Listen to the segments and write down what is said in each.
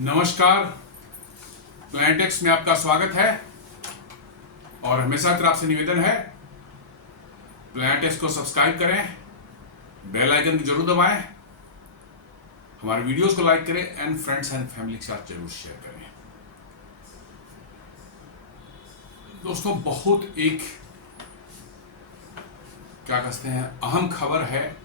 नमस्कार। प्लैनेटेक्स में आपका स्वागत है और हमेशा तरह आपसे निवेदन है प्लैनेटेक्स को सब्सक्राइब करें, बेल आइकन को जरूर दबाएं, हमारे वीडियोस को लाइक करें एंड फ्रेंड्स एंड फैमिली के साथ जरूर शेयर करें। दोस्तों, बहुत एक क्या कहते हैं अहम खबर है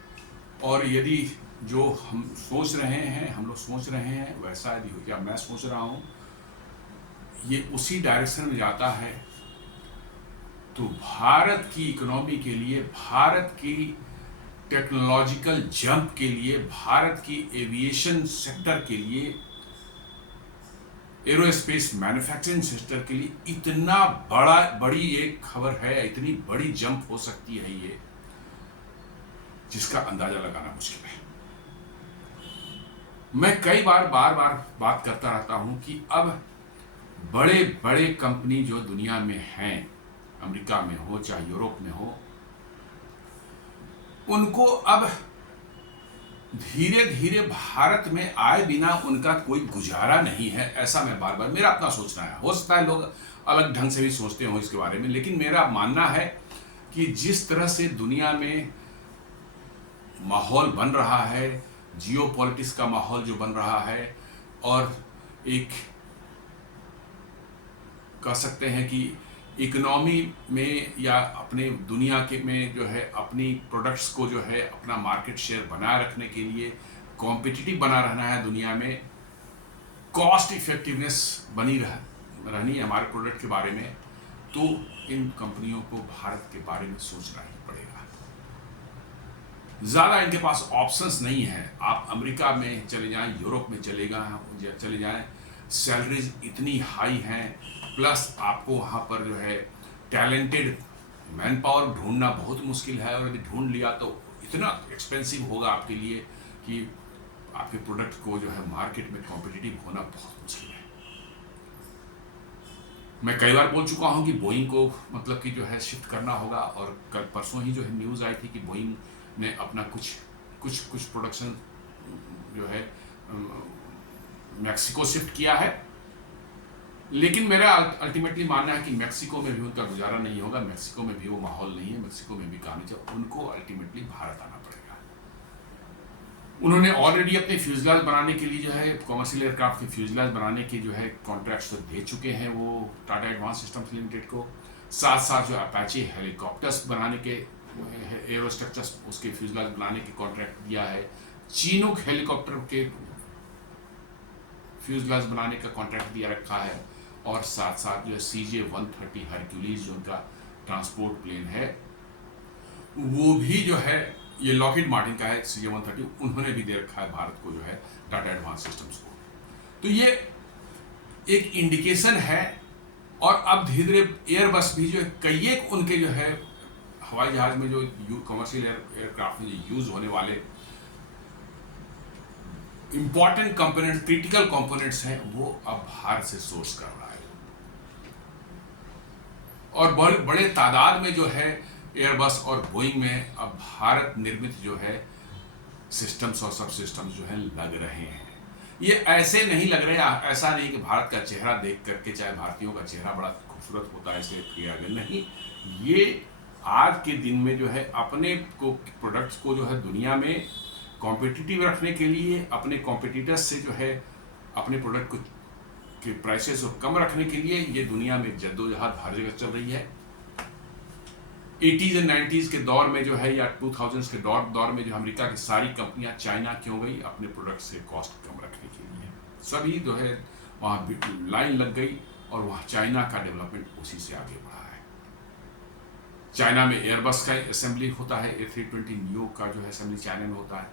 और यदि जो हम सोच रहे हैं, हम लोग सोच रहे हैं वैसा यदि हो, क्या मैं सोच रहा हूं ये उसी डायरेक्शन में जाता है तो भारत की इकोनॉमी के लिए, भारत की टेक्नोलॉजिकल जंप के लिए, भारत की एविएशन सेक्टर के लिए, एरोस्पेस मैन्युफैक्चरिंग सेक्टर के लिए इतना बड़ी एक खबर है, इतनी बड़ी जंप हो सकती है ये, जिसका अंदाजा लगाना मुश्किल है। मैं कई बार बार बात करता रहता हूं कि अब बड़े बड़े कंपनी जो दुनिया में हैं, अमेरिका में हो चाहे यूरोप में हो, उनको अब धीरे धीरे भारत में आए बिना उनका कोई गुजारा नहीं है। ऐसा मैं बार बार, मेरा अपना सोचना है, हो सकता है लोग अलग ढंग से भी सोचते हो इसके बारे में, लेकिन मेरा मानना है कि जिस तरह से दुनिया में माहौल बन रहा है, जियो पॉलिटिक्स का माहौल जो बन रहा है, और एक कह सकते हैं कि इकोनॉमी में या अपने दुनिया के में जो है अपनी प्रोडक्ट्स को जो है अपना मार्केट शेयर बनाए रखने के लिए कॉम्पिटिटिव बना रहना है, दुनिया में कॉस्ट इफेक्टिवनेस बनी रहनी है हमारे प्रोडक्ट के बारे में, तो इन कंपनियों को भारत के बारे में सोचना ही पड़ेगा। ज़्यादा इनके पास ऑप्शंस नहीं है। आप अमेरिका में चले जाएं, यूरोप में चले जाएं, सैलरीज इतनी हाई हैं, प्लस आपको वहाँ पर जो है टैलेंटेड मैन पावर ढूंढना बहुत मुश्किल है, और यदि ढूंढ लिया तो इतना एक्सपेंसिव होगा आपके लिए कि आपके प्रोडक्ट को जो है मार्केट में कॉम्पिटिटिव होना बहुत मुश्किल है। मैं कई बार बोल चुका हूँ कि बोइंग को मतलब कि जो है शिफ्ट करना होगा, और कल परसों ही जो है न्यूज़ आई थी कि बोइंग ने अपना कुछ प्रोडक्शन जो है मैक्सिको शिफ्ट किया है। लेकिन मेरा अल्टीमेटली मानना है कि मैक्सिको में भी उनका गुजारा नहीं होगा, मैक्सिको में भी वो माहौल नहीं है, मैक्सिको में भी काम नहीं चल, उनको अल्टीमेटली भारत आना पड़ेगा। उन्होंने ऑलरेडी अपने फ्यूजलाज बनाने के लिए जो है कॉमर्शियल एयरक्राफ्ट के फ्यूजलाज बनाने के जो है कॉन्ट्रैक्ट्स तो दे चुके हैं वो टाटा एडवांस सिस्टम्स लिमिटेड को, साथ साथ जो अपाचे हेलीकॉप्टर्स बनाने के एरोस्ट्रक्चर्स उसके फ्यूजलाज बनाने के कॉन्ट्रैक्ट दिया है, चीनूक हेलीकॉप्टर के फ्यूजलाज बनाने का कॉन्ट्रैक्ट दिया रखा है, और साथ साथ जो है CJ-130 हरक्यूलीज जो उनका ट्रांसपोर्ट प्लेन है वो भी जो है ये लॉकहीड मार्टिन का है, CJ-130 उन्होंने भी दे रखा है भारत को जो है टाटा एडवांस सिस्टम्स को। तो ये एक इंडिकेशन है, और अब धीरे धीरे एयरबस भी जो है कई एक उनके जो है हवाई जहाज में जो कमर्शियल एयरक्राफ्ट में जो यूज होने वाले इंपॉर्टेंट कंपोनेंट, क्रिटिकल कंपोनेंट्स हैं, वो अब भारत से सोर्स कर रहा है, और बड़े तादाद में जो है एयरबस और बोइंग में अब भारत निर्मित जो है सिस्टम्स और सब सिस्टम्स जो है लग रहे हैं। ये ऐसे नहीं लग रहे, ऐसा नहीं कि भारत का चेहरा देख करके, चाहे भारतीयों का चेहरा बड़ा खूबसूरत होता है इसलिए किया गया, नहीं, ये आज के दिन में जो है अपने को प्रोडक्ट्स को जो है दुनिया में कॉम्पिटिटिव रखने के लिए, अपने कॉम्पिटिटर्स से जो है अपने प्रोडक्ट को के प्राइसेस को कम रखने के लिए ये दुनिया में जद्दोजहद हर जगह चल रही है। 80s एंड 90s के दौर में जो है, या 2000s के दौर में जो अमेरिका की सारी कंपनियां चाइना क्यों गई, अपने प्रोडक्ट से कॉस्ट कम रखने के लिए सभी जो है वहाँ लाइन लग गई, और वहाँ चाइना का डेवलपमेंट उसी से आगे बढ़ा है। चाइना में एयरबस का असेंबली होता है, A320 न्यू का जो है असेंबली चाइना में होता है,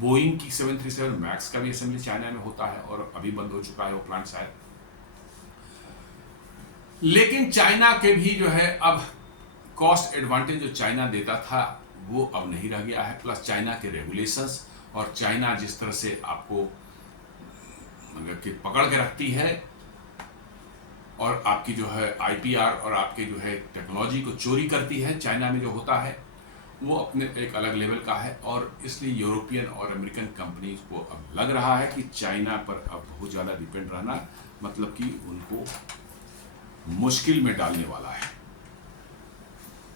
बोइंग की 737 मैक्स का भी असेंबली चाइना में होता है, और अभी बंद हो चुका है वो प्लांट शायद। लेकिन चाइना के भी जो है अब कॉस्ट एडवांटेज जो चाइना देता था वो अब नहीं रह गया है, प्लस चाइना के रेगुलेशंस, और चाइना जिस तरह से आपको मतलब कि पकड़ के रखती है, और आपकी जो है IPR और आपके जो है टेक्नोलॉजी को चोरी करती है, चाइना में जो होता है वो अपने एक अलग लेवल का है, और इसलिए यूरोपियन और अमेरिकन कंपनीज को अब लग रहा है कि चाइना पर अब बहुत ज़्यादा डिपेंड रहना मतलब कि उनको मुश्किल में डालने वाला है।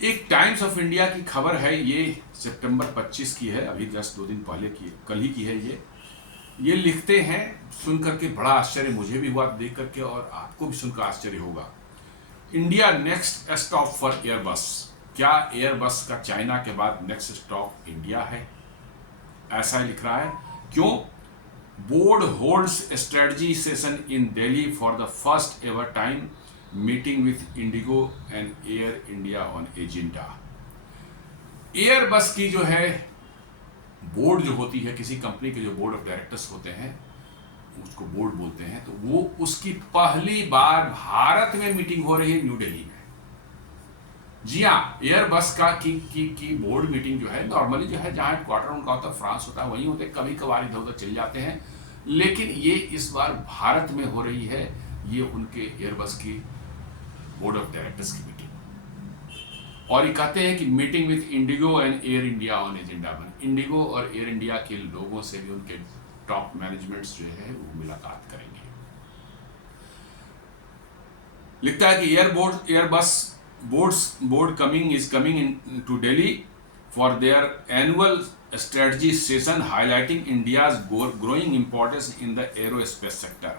एक टाइम्स ऑफ इंडिया की खबर है, ये सितंबर 25 की है, अभी जस्ट 2 दिन पहले की, कल ही की है। ये लिखते हैं, सुनकर के बड़ा आश्चर्य मुझे भी हुआ देख करके, और आपको भी सुनकर आश्चर्य होगा। India next stop for Airbus. क्या एयरबस का चाइना के बाद नेक्स्ट स्टॉप इंडिया है? ऐसा ही लिख रहा है। क्यों? Board holds strategy session in Delhi for the first ever time, meeting with Indigo and air India on agenda. Airbus की जो है बोर्ड जो होती है, किसी कंपनी के जो बोर्ड ऑफ डायरेक्टर्स होते हैं उसको बोर्ड बोलते हैं, तो वो उसकी पहली बार भारत में मीटिंग हो रही है, न्यू दिल्ली में। जी हाँ, एयरबस का की बोर्ड मीटिंग जो है नॉर्मली जो है जहाँ क्वार्टर उनका होता है फ्रांस होता है वहीं होते, कभी कभार इधर उधर चले जाते हैं, लेकिन ये इस बार भारत में हो रही है, ये उनके एयरबस की बोर्ड ऑफ डायरेक्टर्स की मीटिंग। और ये कहते हैं कि meeting with Indigo and air India on agenda बन। इंडिगो और एयर इंडिया के लोगों से भी उनके टॉप मैनेजमेंट्स जो है वो मुलाकात करेंगे। लिखता है कि Airbus board is coming in to Delhi for their annual strategy session, highlighting India's growing importance in the aerospace sector.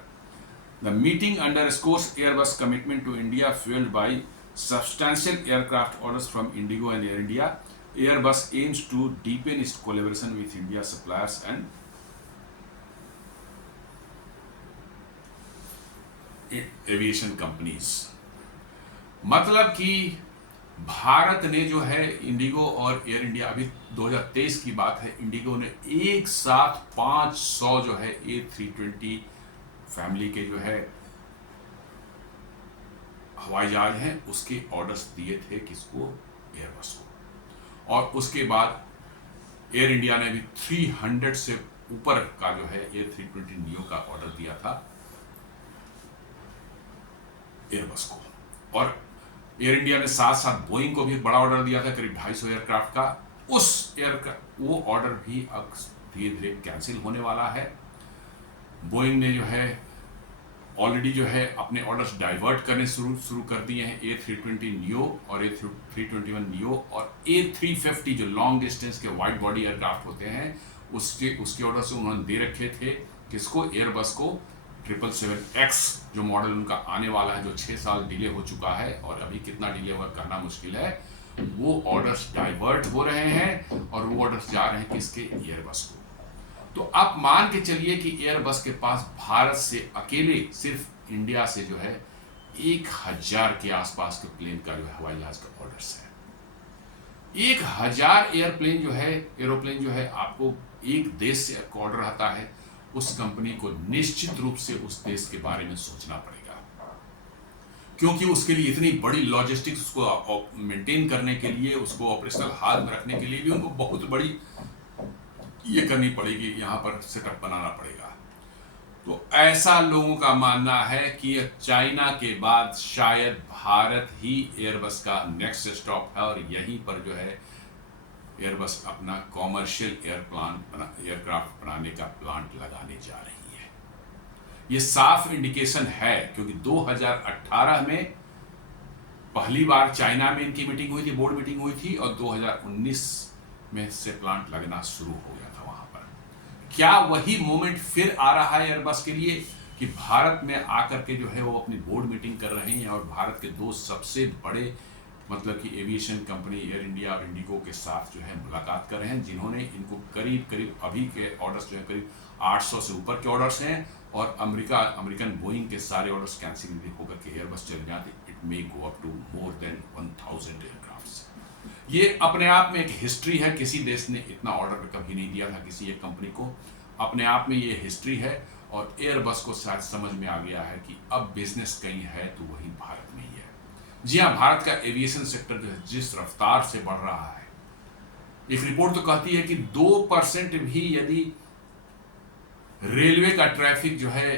The meeting underscores Airbus' commitment to India, fueled by substantial aircraft orders from Indigo and Air India. Airbus aims to deepen its collaboration with India suppliers and aviation companies. मतलब कि भारत ने जो है Indigo और air India, अभी 2023 की बात है, इंडिगो ने एक साथ 500 जो है A320 फैमिली के जो है हवाई जहाज हैं उसके ऑर्डर्स दिए थे किसको? एयरबस को। और उसके बाद एयर इंडिया ने भी 300 से ऊपर का जो है A320 नियो का ऑर्डर दिया था एयरबस को। और एयर इंडिया ने साथ साथ बोइंग को भी बड़ा ऑर्डर दिया था, करीब 250 एयरक्राफ्ट का। वो ऑर्डर भी अब धीरे धीरे कैंसिल होने वाला है। बोइंग ने जो है ऑलरेडी जो है अपने ऑर्डर्स डाइवर्ट करने शुरू कर दिए हैं। A320 नियो और A321 नियो और A350 जो लॉन्ग डिस्टेंस के वाइड बॉडी एयरक्राफ्ट होते हैं उसके ऑर्डर से उन्होंने दे रखे थे किसको? एयरबस को। 777X जो मॉडल उनका आने वाला है, जो 6 साल डिले हो चुका है और अभी कितना डिले हुआ करना मुश्किल है, वो ऑर्डर्स डाइवर्ट हो रहे हैं और वो ऑर्डर्स जा रहे हैं किसके? एयरबस को। तो आप मान के चलिए कि एयरबस के पास भारत से अकेले सिर्फ इंडिया से जो है 1000 के आसपास के प्लेन का जो है हवाई जहाज का ऑर्डर्स है। 1000 एरोप्लेन जो है आपको एक देश से ऑर्डर आता है, उस कंपनी को निश्चित रूप से उस देश के बारे में सोचना पड़ेगा, क्योंकि उसके लिए इतनी बड़ी लॉजिस्टिक्स, उसको मेंटेन करने के लिए, उसको ऑपरेशनल हाल में रखने के लिए भी उनको बहुत बड़ी ये करनी पड़ेगी, यहाँ पर सेटअप बनाना पड़ेगा। तो ऐसा लोगों का मानना है कि चाइना के बाद शायद भारत ही एयरबस का नेक्स्ट स्टॉप है और यहीं पर जो है एयरबस अपना कॉमर्शियल एयरक्राफ्ट बनाने का प्लांट लगाने जा रही है। ये साफ इंडिकेशन है, क्योंकि 2018 में पहली बार चाइना में इनकी मीटिंग हुई थी, बोर्ड मीटिंग हुई थी, और 2019 में से प्लांट लगना शुरू हो गया था वहां पर। क्या वही मोमेंट फिर आ रहा है एयरबस के लिए कि भारत में आकर के जो है वो अपनी बोर्ड मीटिंग कर रहे हैं और भारत के 2 सबसे बड़े मतलब कि एविएशन कंपनी एयर इंडिया और इंडिगो के साथ जो है मुलाकात कर रहे हैं, जिन्होंने इनको करीब अभी के ऑर्डर्स जो है करीब 800 से ऊपर के ऑर्डर्स हैं, और अमेरिकन बोइंग के सारे ऑर्डर्स कैंसिल होकर के एयरबस चले जाते, it may go up to more than 1000 aircraft. ये अपने आप में एक हिस्ट्री है, किसी देश ने इतना ऑर्डर कभी नहीं दिया था किसी एक कंपनी को, अपने आप में ये हिस्ट्री है। और एयरबस को शायद समझ में आ गया है कि अब बिजनेस कहीं है तो वही भारत में ही है। जी हाँ, भारत का एविएशन सेक्टर जो है जिस रफ्तार से बढ़ रहा है, एक रिपोर्ट तो कहती है कि 2% भी यदि रेलवे का ट्रैफिक जो है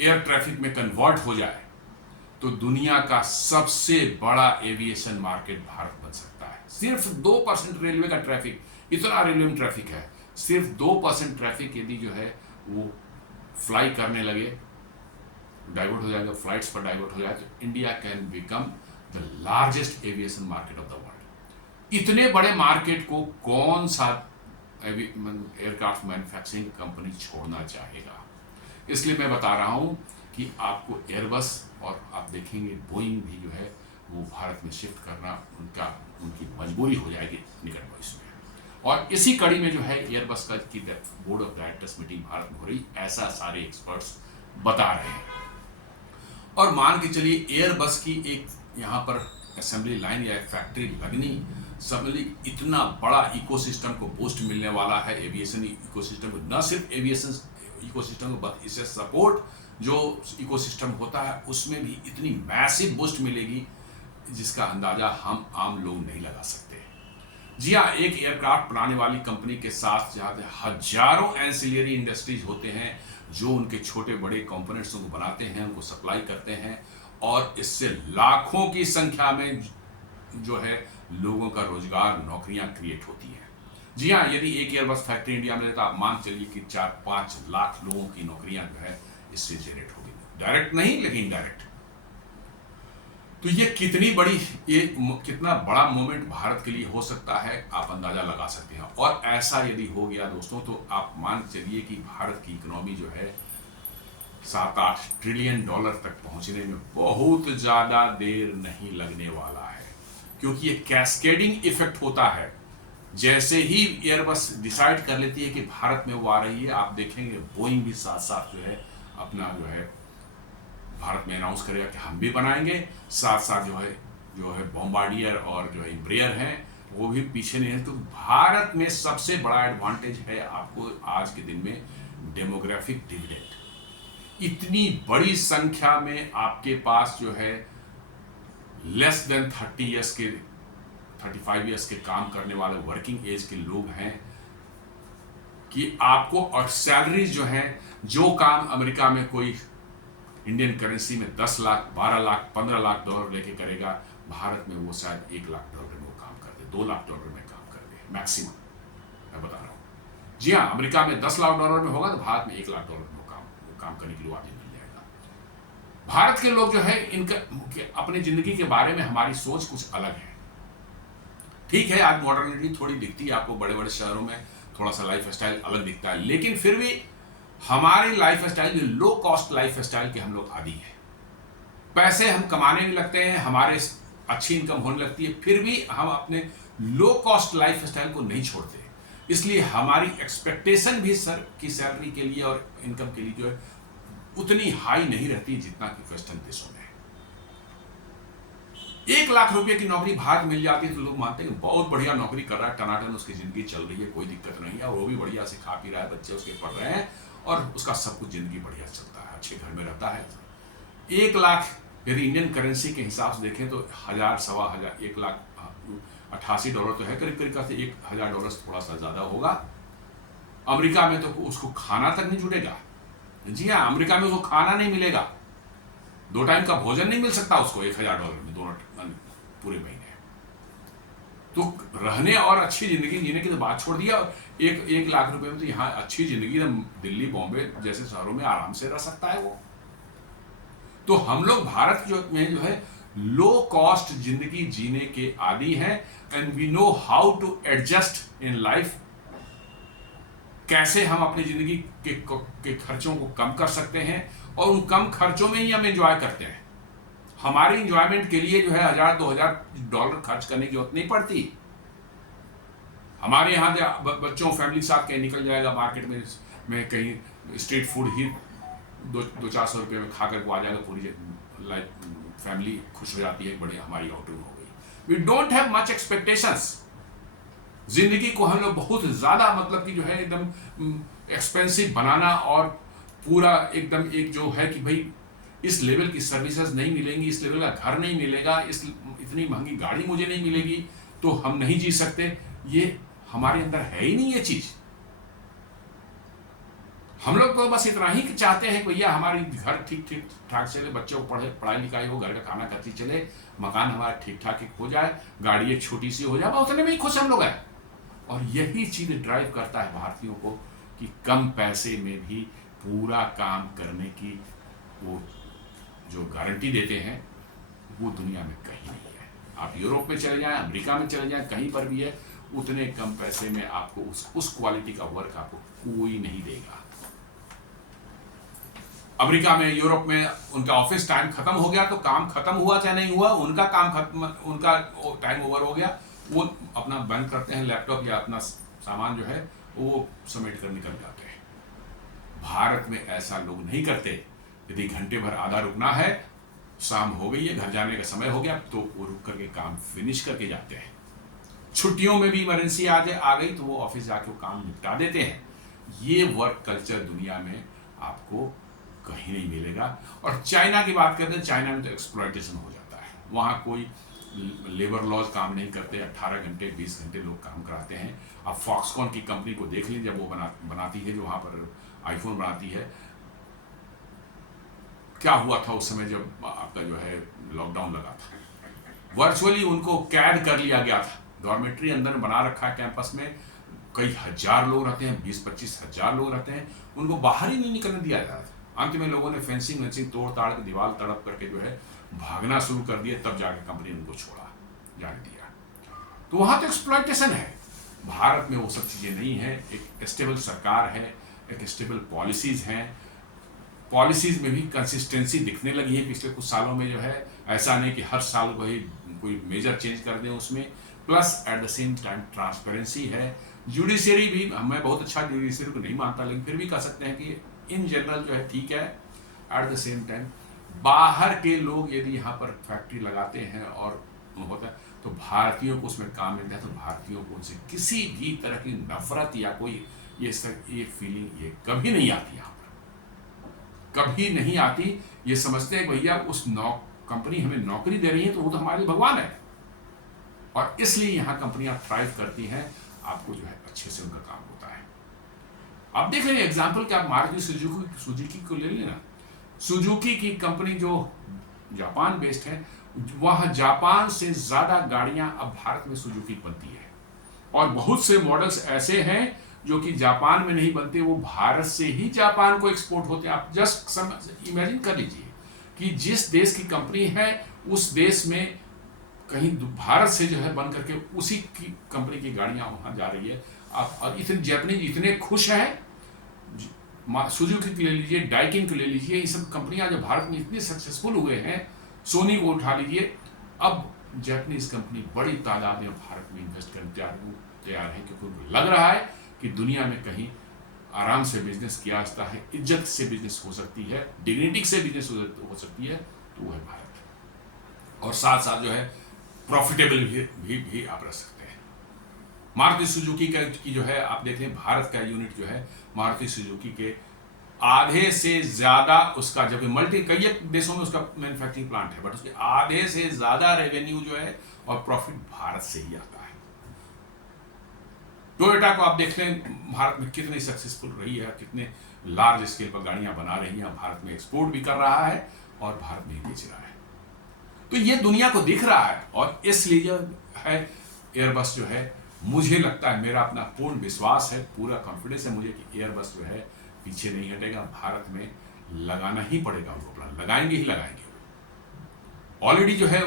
एयर ट्रैफिक में कन्वर्ट हो जाए तो दुनिया का सबसे बड़ा एविएशन मार्केट भारत बन सकता है। सिर्फ 2% रेलवे का ट्रैफिक, इतना रेलवे में ट्रैफिक है, सिर्फ 2% ट्रैफिक यदि जो है वो फ्लाई करने लगे, डाइवर्ट हो जाएगा, फ्लाइट्स पर डाइवर्ट हो जाए, तो India can become the largest aviation market of the world. इतने बड़े मार्केट को कौन सा एयरक्राफ्ट मैन्युफैक्चरिंग कंपनी छोड़ना चाहेगा? इसलिए मैं बता रहा हूं कि आपको एयरबस और आप देखेंगे बोइंग भी जो है वो भारत में शिफ्ट करना उनकी मजबूरी हो जाएगी निकट भविष्य में। और इसी कड़ी में जो है एयरबस का की board of directors meeting Bharat में हो रही, ऐसा सारे एक्सपर्ट्स बता रहे हैं। और मान के चलिए एयरबस की एक यहाँ पर असेंबली लाइन या एक फैक्ट्री लगनी, सबली इतना बड़ा इकोसिस्टम को बूस्ट मिलने वाला है, एविएशन इकोसिस्टम को, न सिर्फ एविएशन इकोसिस्टम को बट इससे सपोर्ट जो इकोसिस्टम होता है उसमें भी इतनी मैसिव बूस्ट मिलेगी जिसका अंदाजा हम आम लोग नहीं लगा सकते। जी हाँ, एक एयरक्राफ्ट बनाने वाली कंपनी के साथ जहाँ हजारों एंसिलरी इंडस्ट्रीज होते हैं जो उनके छोटे बड़े कंपोनेंट्स को बनाते हैं, उनको सप्लाई करते हैं, और इससे लाखों की संख्या में जो है लोगों का रोजगार, नौकरियां क्रिएट होती हैं। जी हाँ, यदि एक एयरबस फैक्ट्री इंडिया में तो आप मान चलिए कि 4-5 लाख लोगों की नौकरियां जो है इससे जनरेट होगी, डायरेक्ट नहीं लेकिन इनडायरेक्ट। तो ये कितना बड़ा मूवमेंट भारत के लिए हो सकता है, आप अंदाजा लगा सकते हैं। और ऐसा यदि हो गया दोस्तों, तो आप मान चलिए कि भारत की इकोनॉमी जो है 7-8 ट्रिलियन डॉलर तक पहुंचने में बहुत ज्यादा देर नहीं लगने वाला है, क्योंकि ये कैस्केडिंग इफेक्ट होता है। जैसे ही एयरबस डिसाइड कर लेती है कि भारत में वो आ रही है, आप देखेंगे बोइंग भी साथ साथ जो है अपना जो है भारत में अनाउंस करेगा कि हम भी बनाएंगे, साथ साथ जो है बॉम्बार्डियर और जो है इम्ब्रेयर हैं वो भी पीछे नहीं है। तो भारत में सबसे बड़ा एडवांटेज है आपको आज के दिन में डेमोग्राफिक डिविडेंड। इतनी बड़ी संख्या में आपके पास जो है लेस देन 35 ईयर्स के काम करने वाले वर्किंग एज के लोग हैं कि आपको, और सैलरीज जो हैं, जो काम अमेरिका में कोई इंडियन करेंसी में 10 लाख, 12 लाख, 15 लाख डॉलर लेके करेगा, भारत में वो शायद 1 लाख डॉलर में वो काम कर दे, 2 लाख डॉलर में काम कर दे मैक्सिमम, मैं बता रहा हूँ। जी हाँ, अमेरिका में 10 लाख डॉलर में होगा तो भारत में 1 लाख डॉलर में वो काम करने के लिए आदमी मिल जाएगा। भारत के लोग जो है इनका अपनी जिंदगी के बारे में हमारी सोच कुछ अलग है। ठीक है, आज मॉडर्निटी थोड़ी दिखती है आपको, बड़े बड़े शहरों में थोड़ा सा लाइफ स्टाइल अलग दिखता है, लेकिन फिर भी हमारी life style low cost life style के हम लोग आदी हैं। पैसे हम कमाने भी लगते हैं, हमारे अच्छी इनकम होने लगती है, फिर भी हम अपने लो कॉस्ट लाइफ स्टाइल को नहीं छोड़ते। इसलिए हमारी एक्सपेक्टेशन भी सर की सैलरी के लिए और इनकम के लिए जो है उतनी हाई नहीं रहती जितना कि वेस्टर्न देशों में है। 1 लाख रुपए की नौकरी भारत मिल जाती है तो लोग मानते हैं बहुत बढ़िया नौकरी कर रहा है, टनाटन उसकी जिंदगी चल रही है, कोई दिक्कत नहीं है, वो भी बढ़िया से खा पी रहा है, बच्चे उसके पढ़ रहे हैं और उसका सब कुछ जिंदगी बढ़िया चलता है, अच्छे घर में रहता है। 1 लाख यदि इंडियन करेंसी के हिसाब से देखें तो 1000, सवा हजार, 1,88 डॉलर तो है करीब करीब, 1000 डॉलर से थोड़ा सा ज्यादा होगा। अमेरिका में तो उसको खाना तक नहीं जुटेगा। जी हाँ, अमेरिका में उसको खाना नहीं मिलेगा, 2 टाइम का भोजन नहीं मिल सकता उसको 1000 डॉलर में दोनों पूरे महीने। तो रहने और अच्छी जिंदगी जीने की तो बात छोड़ दिया, 1 लाख रुपए में तो यहाँ अच्छी जिंदगी दिल्ली, बॉम्बे जैसे शहरों में आराम से रह सकता है वो। तो हम लोग भारत में जो है लो कॉस्ट जिंदगी जीने के आदी हैं, and we know how to adjust in life. कैसे हम अपनी जिंदगी के खर्चों को कम कर सकते हैं, और उन कम खर्चों में ही हम एंजॉय करते हैं। हमारी एंजॉयमेंट के लिए जो है 1000-2000 डॉलर खर्च करने की जरूरत नहीं पड़ती। हमारे यहाँ बच्चों फैमिली के साथ कहीं निकल जाएगा मार्केट में कहीं स्ट्रीट फूड ही 200-400 रुपये में खा कर आ जाएगा, पूरी लाइफ फैमिली खुश हो जाती है, बड़ी हमारी आउटिंग हो गई। We don't have much expectations. जिंदगी को हम लोग बहुत ज्यादा मतलब कि जो है एकदम एक्सपेंसिव बनाना, और पूरा एकदम एक जो है कि भाई इस लेवल की सर्विसेज नहीं मिलेंगी, इस लेवल का घर नहीं मिलेगा, इतनी महंगी गाड़ी मुझे नहीं मिलेगी तो हम नहीं जी सकते, ये हमारे अंदर है ही नहीं ये चीज। हम लोग तो बस इतना ही चाहते हैं कि भैया हमारी घर ठीक ठीक ठाक चले, बच्चों को पढ़ाई लिखाई हो, घर का खाना खाती चले, मकान हमारा ठीक ठाक हो जाए, गाड़ी एक छोटी सी हो जाए, उतने में ही खुश हम लोग हैं। और यही चीज़ ड्राइव करता है भारतीयों को कि कम पैसे में भी पूरा काम करने की वो जो गारंटी देते हैं वो दुनिया में कहीं नहीं है। आप यूरोप में चले जाएं, अमेरिका में चले जाएं, कहीं पर भी है, उतने कम पैसे में आपको उस क्वालिटी का वर्क आपको कोई नहीं देगा। अमेरिका में, यूरोप में उनका ऑफिस टाइम खत्म हो गया तो काम खत्म हुआ चाहे नहीं हुआ, उनका काम खत्म, उनका टाइम ओवर हो गया, वो अपना बंद करते हैं लैपटॉप या अपना सामान जो है वो समेट कर निकल जाते हैं। भारत में ऐसा लोग नहीं करते। यदि घंटे भर आधा रुकना है, शाम हो गई है, घर जाने का समय हो गया, तो वो रुक करके काम फिनिश करके जाते हैं। छुट्टियों में भी इमरजेंसी आ गई तो वो ऑफिस जाके वो काम निपटा देते हैं। ये वर्क कल्चर दुनिया में आपको कहीं नहीं मिलेगा। और चाइना की बात करते हैं, चाइना में तो एक्सप्लॉयटेशन हो जाता है। वहाँ कोई लेबर लॉज काम नहीं करते, 18 घंटे 20 घंटे लोग काम कराते हैं। आप फॉक्सकॉन की कंपनी को देख लीजिए, जब वो बनाती है, जो वहाँ पर आईफोन बनाती है, क्या हुआ था उस समय जब आपका जो है लॉकडाउन लगा था। वर्चुअली उनको कैद कर लिया गया था, डॉर्मेट्री अंदर बना रखा है कैंपस में, कई हजार लोग रहते हैं, 20-25 हजार लोग रहते हैं, उनको बाहर ही नहीं निकलने दिया जा रहा था। अंत में लोगों ने फेंसिंग तोड़ ताड़ के दीवार तड़प करके जो है भागना शुरू कर दिया, तब जाकर कंपनी उनको छोड़ा जाने दिया। तो वहां तो एक्सप्लॉयटेशन है। भारत में वो सब चीजें नहीं है। एक स्टेबल सरकार है, एक स्टेबल पॉलिसीज हैं, पॉलिसीज में भी कंसिस्टेंसी दिखने लगी है पिछले कुछ सालों में जो है। ऐसा नहीं कि हर साल वही कोई मेजर चेंज कर दें उसमें, plus at the same time transparency है। जुडिशरी भी, मैं बहुत अच्छा जुडिशरी को नहीं मानता, लेकिन फिर भी कह सकते हैं कि इन जनरल जो है ठीक है। एट द सेम टाइम बाहर के लोग यदि यहाँ पर फैक्ट्री लगाते हैं और होता है तो भारतीयों को उसमें काम मिलता है, तो भारतीयों को उनसे किसी भी तरह की नफरत या कोई ये फीलिंग ये कभी नहीं आती, यहाँ पर कभी नहीं आती। ये समझते हैं भैया उस कंपनी हमें नौकरी दे रही है तो वो तो हमारे भगवान है, और इसलिए यहाँ कंपनियां थ्राइव करती हैं, आपको जो है अच्छे से उनका काम होता है। आप देख रहे हैं एग्जाम्पल कि आप मारुति सुजुकी को ले लेना। सुजुकी की कंपनी जो जापान बेस्ड है, वह जापान से ज्यादा गाड़ियां अब भारत में सुजुकी बनती है, और बहुत से मॉडल्स ऐसे हैं जो कि जापान में नहीं बनते, वो भारत से ही जापान को एक्सपोर्ट होते हैं। आप जस्ट इमेजिन कर लीजिए कि जिस देश की कंपनी है उस देश में कहीं भारत से जो है बन करके उसी की कंपनी की गाड़ियां वहां जा रही है। आप और इतने जापानीज इतने खुश हैं, सुजुकी को ले लीजिए, डाइकिन को ले लीजिए, ये सब कंपनियां जो भारत में इतनी सक्सेसफुल हुए हैं, सोनी को उठा लीजिए, अब जापानीज कंपनी बड़ी तादाद में भारत में इन्वेस्ट करने तैयार है, क्योंकि उनको लग रहा है कि दुनिया में कहीं आराम से बिजनेस किया जाता है, इज्जत से बिजनेस हो सकती है, डिग्निटी से बिजनेस हो सकती है, तो वो है भारत। और साथ साथ जो है प्रॉफिटेबल भी आप रख सकते हैं। मारुति सुजुकी की जो है आप देखें, भारत का यूनिट जो है मारुति सुजुकी के आधे से ज्यादा उसका, जबकि कई देशों में उसका मैन्युफैक्चरिंग प्लांट है, बट उसके आधे से ज्यादा रेवेन्यू जो है और प्रॉफिट भारत से ही आता है। टोयोटा को आप देख लें, भारत में कितनी सक्सेसफुल रही है, कितने लार्ज स्केल पर गाड़ियां बना रही हैं, भारत में एक्सपोर्ट भी कर रहा है और भारत में ही बेच रहा है। तो ये दुनिया को दिख रहा है, और इसलिए जो है एयरबस जो है, मुझे लगता है, मेरा अपना पूर्ण विश्वास है, पूरा कॉन्फिडेंस है मुझे कि एयरबस जो है पीछे नहीं हटेगा। भारत में लगाना ही पड़ेगा, उनको प्लान लगाएंगे ही लगाएंगे। ऑलरेडी जो है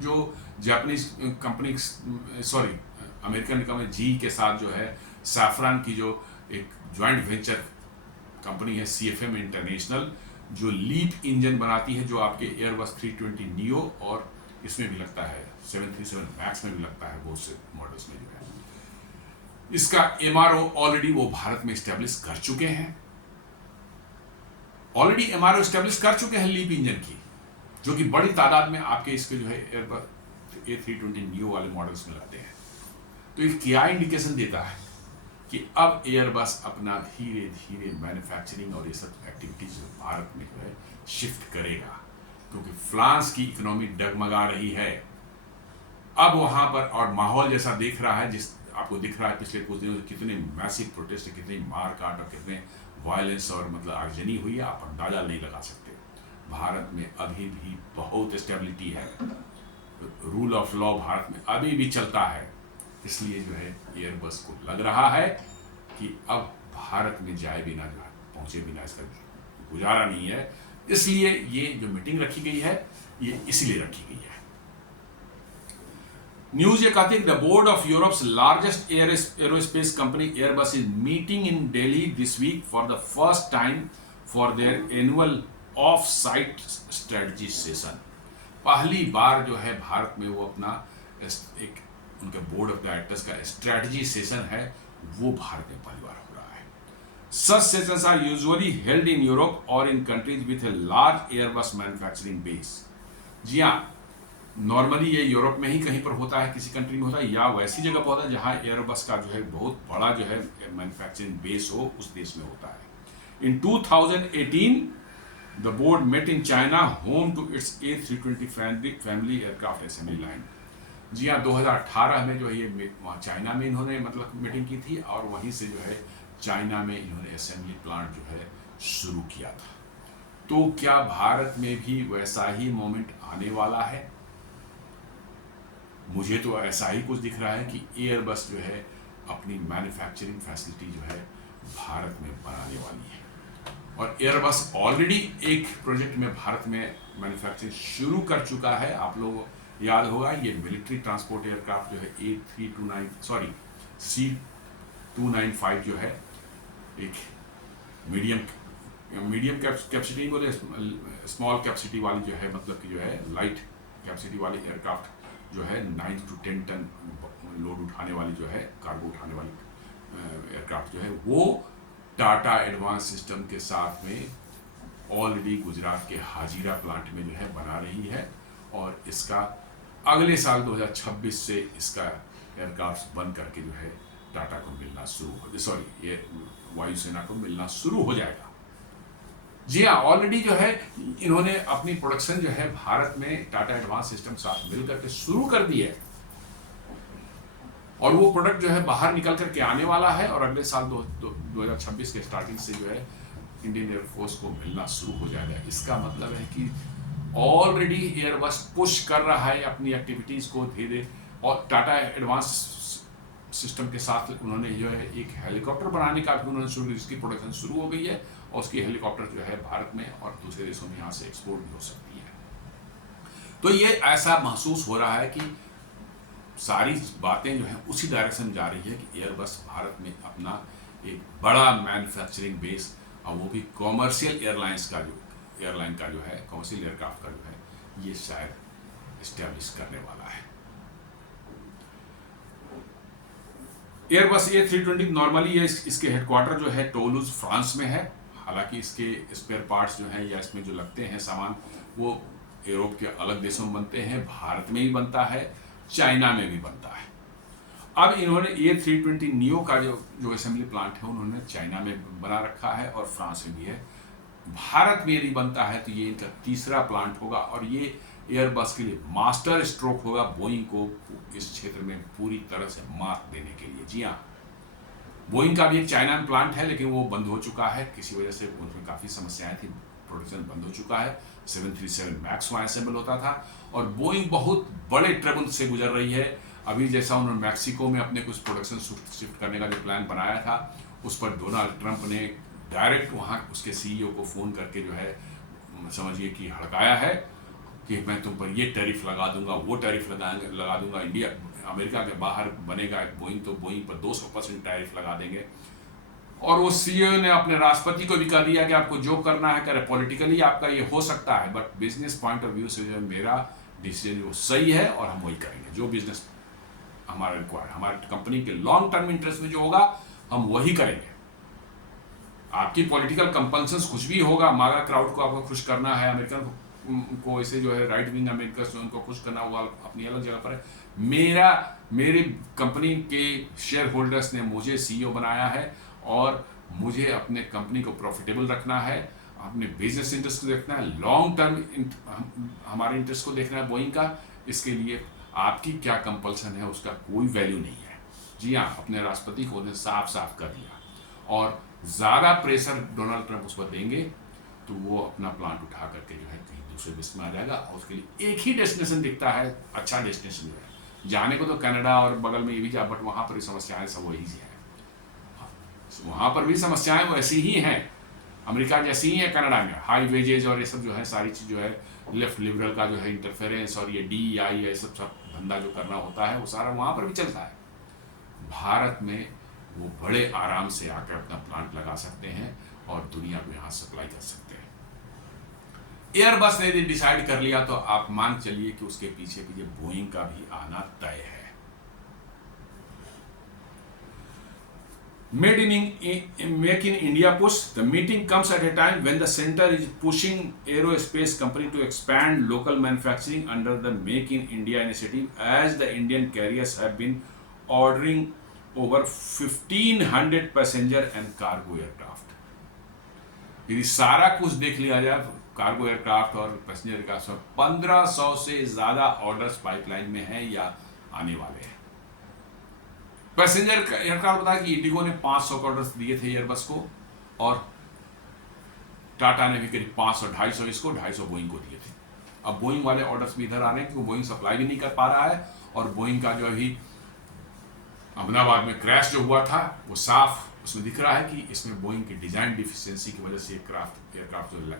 जो Japanese company, sorry American company जी के साथ जो है सैफरन की जो एक ज्वाइंट वेंचर कंपनी है CFM इंटरनेशनल, जो लीप इंजन बनाती है, जो आपके एयरबस 320 नियो और इसमें भी लगता है, 737 मैक्स में भी लगता है, बहुत से मॉडल्स में जो है। इसका MRO ऑलरेडी वो भारत में स्टैब्लिश कर चुके हैं, ऑलरेडी MRO स्टैब्लिश कर चुके हैं लीप इंजन की, जो कि बड़ी तादाद में आपके इसके जो है एयरबस A320 नियो वाले मॉडल्स में लाते हैं। तो ये क्या इंडिकेशन देता है कि अब एयरबस अपना धीरे धीरे मैन्युफैक्चरिंग और ये सब एक्टिविटीज भारत में जो है शिफ्ट करेगा, क्योंकि फ्रांस की इकोनॉमी डगमगा रही है अब वहां पर, और माहौल जैसा देख रहा है, जिस आपको दिख रहा है पिछले कुछ दिनों से कितने मैसिव प्रोटेस्ट, कितनी मार काट और कितने वायलेंस और मतलब आगजनी हुई है, आप अंदाजा नहीं लगा सकते। भारत में अभी भी बहुत स्टेबिलिटी है, रूल ऑफ लॉ भारत में अभी भी चलता है। इसलिए जो है एयरबस को लग रहा है कि अब भारत में जाए बिना जो है, पहुंचे बिना इसका गुजारा नहीं है। इसलिए ये जो मीटिंग रखी गई है ये इसलिए रखी गई है। न्यूज ये कहती है the board of Europe's largest aerospace company Airbus is meeting in Delhi this week for the first time for their annual off site strategy session. पहली बार जो है भारत में वो अपना एक उनके बोर्ड ऑफ डायरेक्टर्स का स्ट्रेटजी सेशन है, वो भारत में पहली बार हो रहा है। Such sessions are usually held in Europe or in countries with a large Airbus manufacturing base। जी हाँ, नॉर्मली ये यूरोप में ही कहीं पर होता है, किसी कंट्री में होता है, या वैसी जगह पर होता है जहाँ एयरबस का जो है बहुत बड़ा जो है मैन्युफैक्चरिंग बेस हो, उस देश में होता है। In 2018 the board met in China home to its A320 family aircraft assembly line. जी हाँ, 2018 में जो है ये वहाँ चाइना में इन्होंने मतलब मीटिंग की थी और वहीं से जो है चाइना में इन्होंने असेंबली प्लांट जो है शुरू किया था। तो क्या भारत में भी वैसा ही मोमेंट आने वाला है? मुझे तो ऐसा ही कुछ दिख रहा है कि एयरबस जो है अपनी मैन्युफैक्चरिंग फैसिलिटी जो है भारत में बनाने वाली है। और एयरबस ऑलरेडी एक प्रोजेक्ट में भारत में मैन्युफैक्चरिंग शुरू कर चुका है। आप लोग याद होगा ये मिलिट्री ट्रांसपोर्ट एयरक्राफ्ट जो है C295 जो है एक मीडियम कैपेसिटी बोले, स्मॉल कैपेसिटी वाली जो है, मतलब कि जो है लाइट कैपेसिटी वाली एयरक्राफ्ट जो है 9 to 10 टन लोड उठाने वाली जो है, कार्गो उठाने वाली एयरक्राफ्ट जो है, वो टाटा एडवांस सिस्टम के साथ में ऑलरेडी गुजरात के हाजीरा प्लांट में जो है बना रही है। और इसका अगले साल 2026 से इसका एयरक्राफ्ट बन करके जो है टाटा को मिलना शुरू ये वायुसेना को मिलना शुरू हो जाएगा। जी हाँ, ऑलरेडी जो है इन्होंने अपनी प्रोडक्शन जो है भारत में टाटा एडवांस सिस्टम साथ मिल करके शुरू कर दी है और वो प्रोडक्ट जो है बाहर निकल करके आने वाला है और अगले साल 2026 के स्टार्टिंग से जो है इंडियन एयरफोर्स को मिलना शुरू हो जाएगा। इसका मतलब है कि ऑलरेडी एयरबस पुश कर रहा है अपनी एक्टिविटीज को धीरे, और टाटा एडवांस सिस्टम के साथ उन्होंने जो है एक हेलीकॉप्टर बनाने का भी उन्होंने शुरू, जिसकी प्रोडक्शन शुरू हो गई है और उसकी हेलीकॉप्टर जो है भारत में और दूसरे देशों में यहाँ से एक्सपोर्ट भी हो सकती है। तो ये ऐसा महसूस हो रहा है कि सारी बातें जो हैं उसी डायरेक्शन में जा रही है कि एयरबस भारत में अपना एक बड़ा मैन्युफैक्चरिंग बेस, और वो भी कॉमर्शियल एयरलाइन का जो है कॉमर्शियल एयरक्राफ्ट का जो है ये शायद इस्टेब्लिश करने वाला है। एयरबस A320 नॉर्मली ये इसके हेडक्वार्टर जो है टोलूज फ्रांस में है। हालांकि इसके स्पेयर पार्ट्स जो हैं या इसमें जो लगते हैं सामान वो यूरोप के अलग देशों में बनते हैं, भारत में भी बनता है, चाइना में भी बनता है। अब इन्होंने A320 नियो का जो असेंबली प्लांट है उन्होंने चाइना में बना रखा है और फ्रांस में भी है। भारत में यदि बनता है तो ये इनका तीसरा प्लांट होगा और ये एयरबस के लिए मास्टर स्ट्रोक होगा बोइंग को इस क्षेत्र में पूरी तरह से मात देने के लिए। जी हाँ, बोइंग का भी एक चाइना में प्लांट है लेकिन वो बंद हो चुका है, किसी वजह से उसमें काफ़ी समस्याएं थी, प्रोडक्शन बंद हो चुका है। 737 मैक्स वहाँ असेंबल होता था और बोइंग बहुत बड़े ट्रबल से गुजर रही है। अभी जैसा उन्होंने मैक्सिको में अपने कुछ प्रोडक्शन शिफ्ट करने का जो प्लान बनाया था उस पर डोनाल्ड ट्रंप ने डायरेक्ट वहाँ उसके CEO को फ़ोन करके जो है समझिए कि हड़काया है कि मैं तुम पर ये टैरिफ लगा दूंगा, वो टैरिफ लगा दूंगा, इंडिया अमेरिका के बाहर बनेगा बोइंग तो बोइंग पर 200% टैरिफ लगा देंगे। और वो CEO ने अपने राष्ट्रपति को भी कह दिया कि आपको जो करना है करे, पॉलिटिकली आपका ये हो सकता है but business point of view से जो है मेरा डिसीजन वो सही है और हम वही करेंगे, जो बिजनेस हमारा रिक्वायर्ड, हमारे कंपनी के लॉन्ग टर्म इंटरेस्ट में जो होगा हम वही करेंगे। आपकी पॉलिटिकल कंपल्सन्स कुछ भी होगा, मागा क्राउड को आपको खुश करना है, अमेरिकन को ऐसे जो है राइट विंग अमेरिकन जो उनको खुश करना होगा अपनी अलग जगह पर है। मेरी कंपनी के शेयर होल्डर्स ने मुझे CEO बनाया है और मुझे अपने कंपनी को प्रॉफिटेबल रखना है, अपने बिजनेस इंटरेस्ट को देखना है, लॉन्ग टर्म हमारे इंटरेस्ट को देखना है बोइंग का। इसके लिए आपकी क्या कंपल्सन है उसका कोई वैल्यू नहीं है। जी हाँ, अपने राष्ट्रपति को उन्हें साफ साफ कर दिया और ज़्यादा प्रेशर डोनाल्ड ट्रंप उस पर देंगे तो वो अपना प्लांट उठा करके जो है कहीं दूसरे देश में आ जाएगा, और उसके लिए एक ही डेस्टिनेशन दिखता है, अच्छा डेस्टिनेशन जो है। जाने को तो कनाडा और बगल में ये भी जा, बट वहाँ पर भी समस्याएं सब वही सी हैं, वहाँ पर भी समस्याएं वैसी ही हैं, अमेरिका जैसी ही है कनाडा में, हाई वेजेज और ये सब जो है सारी चीज़ जो है, लेफ्ट लिबरल का जो है इंटरफेरेंस और ये DEI ये सब धंधा जो करना होता है वो सारा वहाँ पर भी चलता है। भारत में वो बड़े आराम से आकर अपना प्लांट लगा सकते हैं और दुनिया को यहाँ सप्लाई कर सकते हैं। एयरबस ने डिसाइड कर लिया तो आप मान चलिए कि उसके पीछे पीछे बोइंग का भी आना तय है। Made in Make in India push. The meeting comes at a time when the center is pushing aerospace company to expand local manufacturing under the Make in India initiative, as the Indian carriers have been ordering over 1,500 passenger and cargo aircraft. यदि सारा कुछ देख लिया जाए, cargo aircraft और passenger aircraft 1500 से ज़्यादा orders pipeline में हैं या आने वाले हैं। पैसेंजर एयरक्राफ्ट बताया कि इंडिगो ने 500 ऑर्डर्स दिए थे एयरबस को, और टाटा ने भी करीब 500, 250 इसको, 250 बोइंग को दिए थे। अब बोइंग वाले ऑर्डर्स भी इधर आ रहे हैं क्योंकि बोइंग सप्लाई भी नहीं कर पा रहा है, और बोइंग का जो अभी अहमदाबाद में क्रैश जो हुआ था वो साफ उसमें दिख रहा है कि इसमें बोइंग की डिजाइन डिफिशियंसी की वजह से एयरक्राफ्ट जो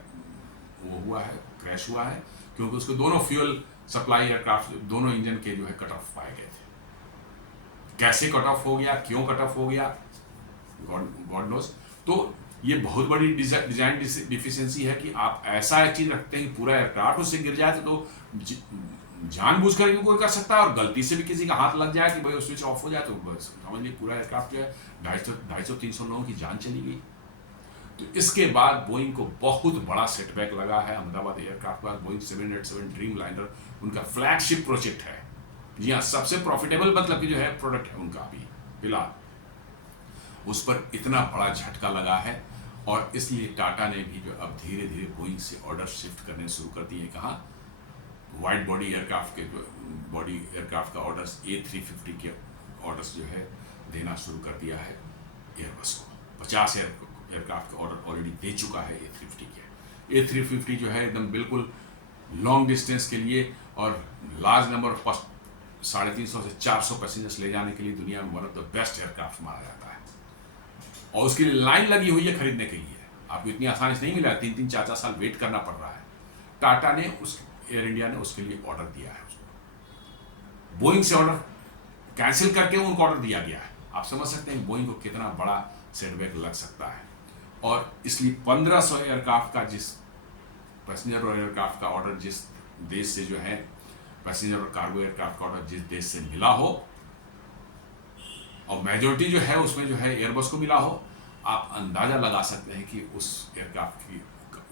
वो हुआ है, क्रैश हुआ है, क्योंकि उसके दोनों फ्यूल सप्लाई एयरक्राफ्ट दोनों इंजन के जो है कट ऑफ पाए गए थे। कैसे कट ऑफ हो गया, क्यों कट ऑफ हो गया, गॉड नोस। तो ये बहुत बड़ी डिजाइन डिफिशियंसी है कि आप ऐसा एक चीज रखते हैं कि पूरा एयरक्राफ्ट उससे गिर जाए तो जानबूझ कर भी कोई कर सकता है, और गलती से भी किसी का हाथ लग जाए कि भाई स्विच ऑफ हो जाए तो बस समझ लीजिए पूरा एयरक्राफ्ट जो है 250-300 लोगों की जान चली गई। तो इसके बाद बोइंग को बहुत बड़ा सेटबैक लगा है। अहमदाबाद एयरक्राफ्ट का बोइंग 787 ड्रीम लाइनर उनका फ्लैगशिप प्रोजेक्ट है, जी हाँ, सबसे प्रॉफिटेबल मतलब कि जो है प्रोडक्ट है उनका अभी फिलहाल, उस पर इतना बड़ा झटका लगा है, और इसलिए टाटा ने भी जो अब धीरे धीरे बोइंग से ऑर्डर शिफ्ट करने शुरू कर दिए। कहाँ? वाइड बॉडी एयरक्राफ्ट के बॉडी एयरक्राफ्ट का ऑर्डर्स A350 के ऑर्डर्स जो है देना शुरू कर दिया है एयरबस को। 50 एयरक्राफ्ट का ऑर्डर ऑलरेडी दे चुका है A350 के। A350 जो है एकदम बिल्कुल लॉन्ग डिस्टेंस के लिए और लार्ज नंबर ऑफ 350 से 400 पैसेंजर्स ले जाने के लिए दुनिया में one of the best aircraft माना जाता है, और उसके लिए लाइन लगी हुई है खरीदने के लिए। आपको इतनी आसानी से नहीं मिला, 3-3, 4-4 साल वेट करना पड़ रहा है। टाटा ने एयर इंडिया ने उसके लिए ऑर्डर दिया है उसको। बोइंग से ऑर्डर कैंसिल करके उनको ऑर्डर दिया गया है। आप समझ सकते हैं बोइंग को कितना बड़ा सेटबैक लग सकता है, और इसलिए 1500 एयरक्राफ्ट का जिस पैसेंजर और एयरक्राफ्ट का ऑर्डर जिस देश से जो है पैसेंजर और कार्गो एयरक्राफ्ट का ऑर्डर जिस देश से मिला हो, और मेजोरिटी जो है उसमें जो है एयरबस को मिला हो, आप अंदाजा लगा सकते हैं कि उस एयरक्राफ्ट की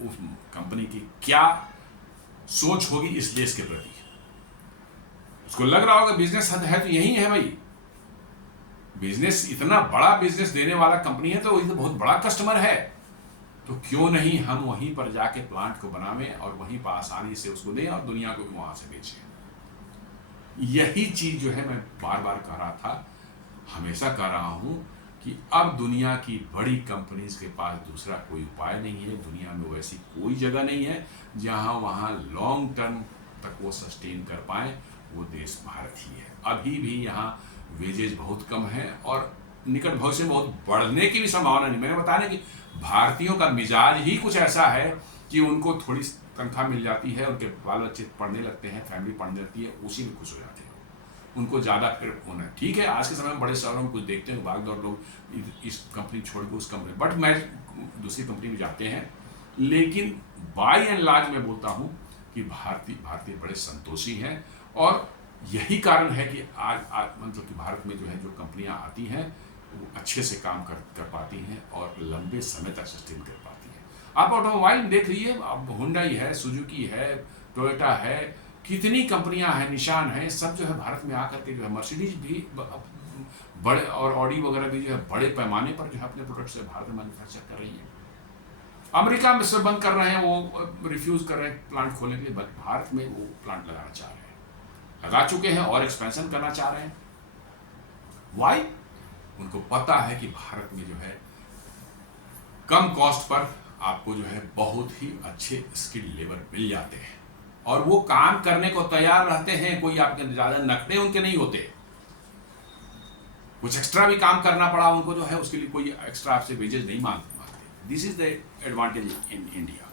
उस कंपनी की क्या सोच होगी इस देश के प्रति। उसको लग रहा होगा बिजनेस है तो यही है भाई, बिजनेस इतना बड़ा बिजनेस देने वाला कंपनी है तो ये तो बहुत बड़ा कस्टमर है, तो क्यों नहीं हम वहीं पर जाके प्लांट को बनावें और वहीं पर आसानी से उसको दें और दुनिया को भी वहां से बेचें। यही चीज जो है मैं बार बार कह रहा था, हमेशा कह रहा हूं कि अब दुनिया की बड़ी कंपनीज के पास दूसरा कोई उपाय नहीं है। दुनिया में वैसी कोई जगह नहीं है जहां वहां लॉन्ग टर्म तक वो सस्टेन कर पाए, वो देश भारत ही है। अभी भी यहाँ वेजेज बहुत कम है और निकट भविष्य में बहुत बढ़ने की भी संभावना नहीं। मैंने बताया कि भारतीयों का मिजाज ही कुछ ऐसा है कि उनको थोड़ी तनख्वाह मिल जाती है, उनके बाल बच्चे पढ़ने लगते हैं, फैमिली पढ़ने लगती है, उसी में खुश हो जाते हैं। उनको ज़्यादा फिर होना ठीक है। आज के समय में बड़े शहरों में कुछ देखते हैं भाग दौड़ लोग इस कंपनी छोड़ के उस कंपनी, बट मैं दूसरी कंपनी में जाते हैं, लेकिन बाय एंड लार्ज मैं बोलता हूँ कि भारतीय बड़े संतोषी हैं, और यही कारण है कि आज मतलब कि भारत में जो है जो कंपनियां आती हैं वो अच्छे से काम कर पाती हैं और लंबे समय तक सस्टेन कर पाती हैं। आप ऑटोमोबाइल देख लीजिए, अब हुंडई है, सुजुकी है, टोयोटा है, कितनी कंपनियां हैं, निशान है, सब जो है भारत में आकर के जो है मर्सिडीज भी बड़े और ऑडी वगैरह भी जो है बड़े पैमाने पर जो है अपने प्रोडक्ट से भारत में मैन्युफैक्चर कर रही है। अमेरिका में से बंद कर रहे हैं, वो रिफ्यूज कर रहे हैं प्लांट खोलने के लिए, बट भारत में वो प्लांट लगाना चाह रहे हैं, लगा चुके हैं और एक्सपेंशन करना चाह रहे हैं। वाई? उनको पता है कि भारत में जो है कम कॉस्ट पर आपको जो है बहुत ही अच्छे स्किल्ड लेबर मिल जाते हैं और वो काम करने को तैयार रहते हैं। कोई आपके ज़्यादा नखरे उनके नहीं होते। कुछ एक्स्ट्रा भी काम करना पड़ा उनको जो है उसके लिए कोई एक्स्ट्रा आपसे वेजेस नहीं मांगते। This is the advantage in India.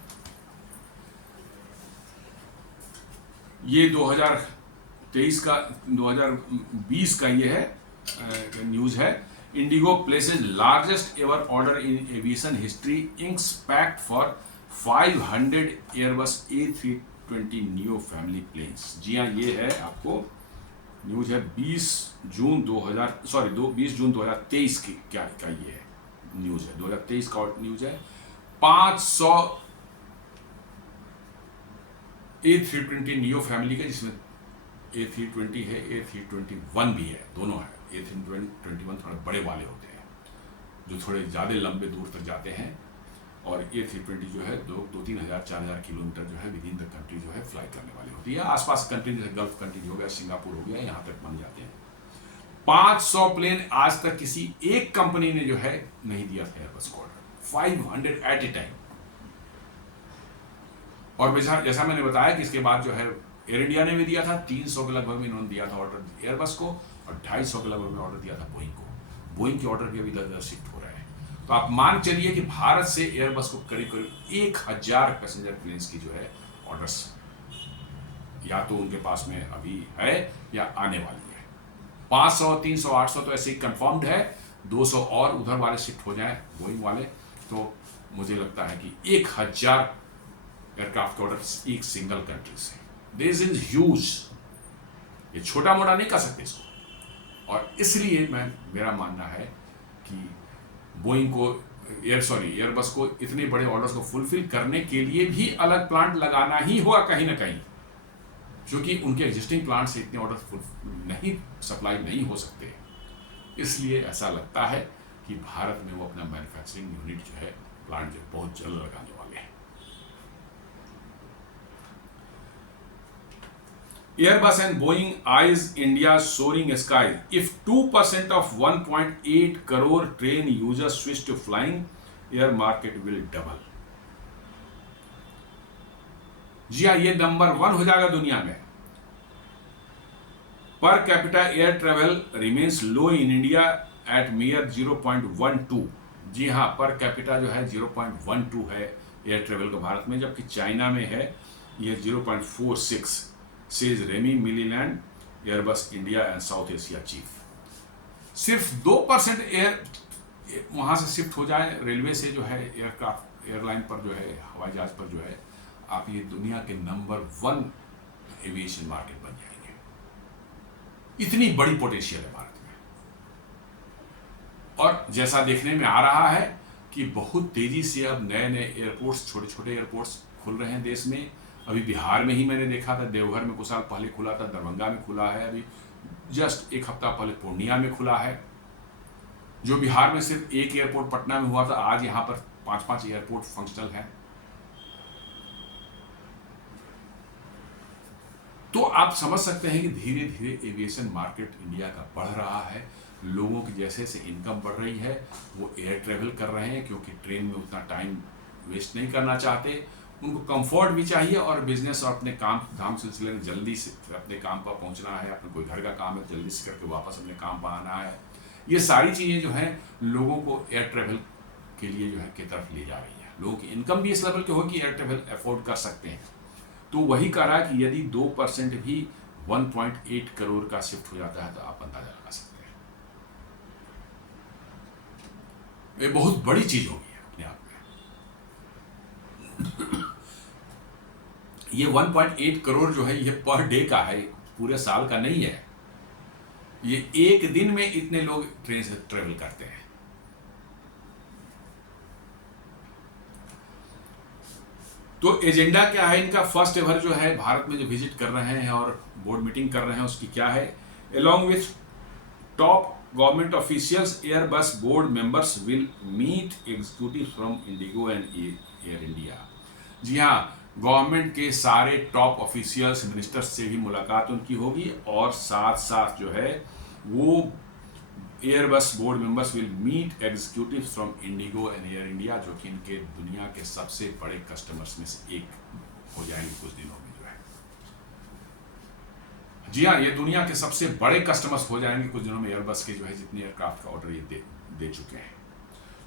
ये 2023 का 2020 का ये है न्यूज़ है। IndiGo places largest ever order in aviation history, inks pact for 500 Airbus A320 new family planes. जी हाँ, ये है आपको न्यूज़ है 20 जून 2023 की क्या का ये है न्यूज़ है, 2023 का न्यूज़ है। 500 A320 नियो फैमिली का, जिसमें A320 है, A321 भी है, दोनों है। A321 थोड़े बड़े वाले होते हैं जो थोड़े ज़्यादा लंबे दूर तक जाते हैं, और A320 जो है 2-3 हज़ार 4,000 किलोमीटर जो है विद इन द कंट्री जो है फ्लाई करने वाली होती है। आसपास कंट्री जैसे गल्फ कंट्री हो गया, सिंगापुर हो गया, यहाँ तक बन जाते हैं। 500 प्लेन आज तक किसी एक कंपनी ने जो है नहीं दिया था एयरबस को ऑर्डर, 500 एट ए टाइम। और जैसा मैंने बताया कि इसके बाद जो है एयर इंडिया ने भी दिया था, 300 के लगभग में इन्होंने दिया था ऑर्डर एयरबस को, और 250 के लगभग में ऑर्डर दिया था बोइंग को। बोइंग के ऑर्डर भी अभी 10 शिफ्ट हो रहे हैं। तो आप मान चलिए कि भारत से एयरबस को करीब करीब 1000 पैसेंजर प्लेन्स की जो है ऑर्डर्स या तो उनके पास में अभी है या आने वाली है। 500, 300, 800 तो ऐसे ही कंफर्म्ड है। 200 और उधर वाले शिफ्ट हो जाए बोइंग वाले, तो मुझे लगता है कि 1000 एयरक्राफ्ट ऑर्डर एक सिंगल कंट्री से। This is huge. ये छोटा मोटा नहीं कर सकते इसको, और इसलिए मेरा मानना है कि बोइंग को एयरबस को इतने बड़े ऑर्डर्स को फुलफिल करने के लिए भी अलग प्लांट लगाना ही होगा कहीं ना कहीं, क्योंकि उनके एग्जिस्टिंग प्लांट से इतने ऑर्डर नहीं सप्लाई नहीं हो सकते। इसलिए ऐसा लगता है कि भारत में वो अपना मैन्युफैक्चरिंग यूनिट जो है, प्लांट जो बहुत जल्द लगाने वाले हैं। Airbus and Boeing eyes India's soaring skies. If 2% of 1.8 crore train users switch to flying, air market will double. जी हाँ, ये नंबर 1 हो जाएगा दुनिया में। Per capita air travel remains low in India at mayor 0.12। जी हाँ, पर कैपिटा जो है 0.12 है एयर ट्रेवल का भारत में, जबकि चाइना में है ये 0.46। Says Remi Maillard, Airbus India and South Asia chief. सिर्फ 2% एयर वहाँ से शिफ्ट हो जाए रेलवे से जो है एयरक्राफ्ट एयरलाइन पर जो है हवाई जहाज पर जो है, आप ये दुनिया के नंबर 1 एविएशन मार्केट बन जाएंगे। इतनी बड़ी पोटेंशियल है भारत में, और जैसा देखने में आ रहा है कि बहुत तेजी से अब नए नए एयरपोर्ट्स, छोटे छोटे एयरपोर्ट्स खुल रहे हैं देश में। अभी बिहार में ही मैंने देखा था, देवघर में कुछ साल पहले खुला था, दरभंगा में खुला है, अभी जस्ट एक हफ्ता पहले पूर्णिया में खुला है। जो बिहार में सिर्फ एक एयरपोर्ट पटना में हुआ था, आज यहाँ पर 5-5 एयरपोर्ट फंक्शनल है। तो आप समझ सकते हैं कि धीरे धीरे एविएशन मार्केट इंडिया का बढ़ रहा है। लोगों की जैसे जैसे इनकम बढ़ रही है, वो एयर ट्रेवल कर रहे हैं, क्योंकि ट्रेन में उतना टाइम वेस्ट नहीं करना चाहते। उनको कंफर्ट भी चाहिए, और बिजनेस और अपने काम धाम सिलसिले में जल्दी से अपने काम पर पहुंचना है, अपने कोई घर का काम है जल्दी से करके वापस अपने काम पर आना है। ये सारी चीज़ें जो हैं लोगों को एयर ट्रेवल के लिए जो है की तरफ ले जा रही है। लोगों की इनकम भी इस लेवल की हो कि एयर ट्रेवल अफोर्ड कर सकते हैं। तो वही कह रहा है कि यदि 2% भी 1.8 करोड़ का शिफ्ट हो जाता है, तो आप अंदाजा लगा सकते हैं। ये बहुत बड़ी चीज़ होगी अपने आप में। ये 1.8 करोड़ जो है, ये पर डे का है, पूरे साल का नहीं है। ये एक दिन में इतने लोग ट्रेन से ट्रेवल करते हैं। तो एजेंडा क्या है इनका? फर्स्ट एवर जो है भारत में जो विजिट कर रहे हैं और बोर्ड मीटिंग कर रहे हैं, उसकी क्या है? Along with top government officials, Airbus board members will meet executive from IndiGo and air India. जी हाँ, गवर्नमेंट के सारे टॉप ऑफिशियल्स, मिनिस्टर्स से भी मुलाकात उनकी होगी, और साथ साथ जो है वो Airbus board members will meet executives from IndiGo and air India, जो कि इनके दुनिया के सबसे बड़े कस्टमर्स में से एक हो जाएंगे कुछ दिनों में जो है। जी हाँ, ये दुनिया के सबसे बड़े कस्टमर्स हो जाएंगे कुछ दिनों में एयरबस के जो है, जितने एयरक्राफ्ट का ऑर्डर ये दे चुके हैं।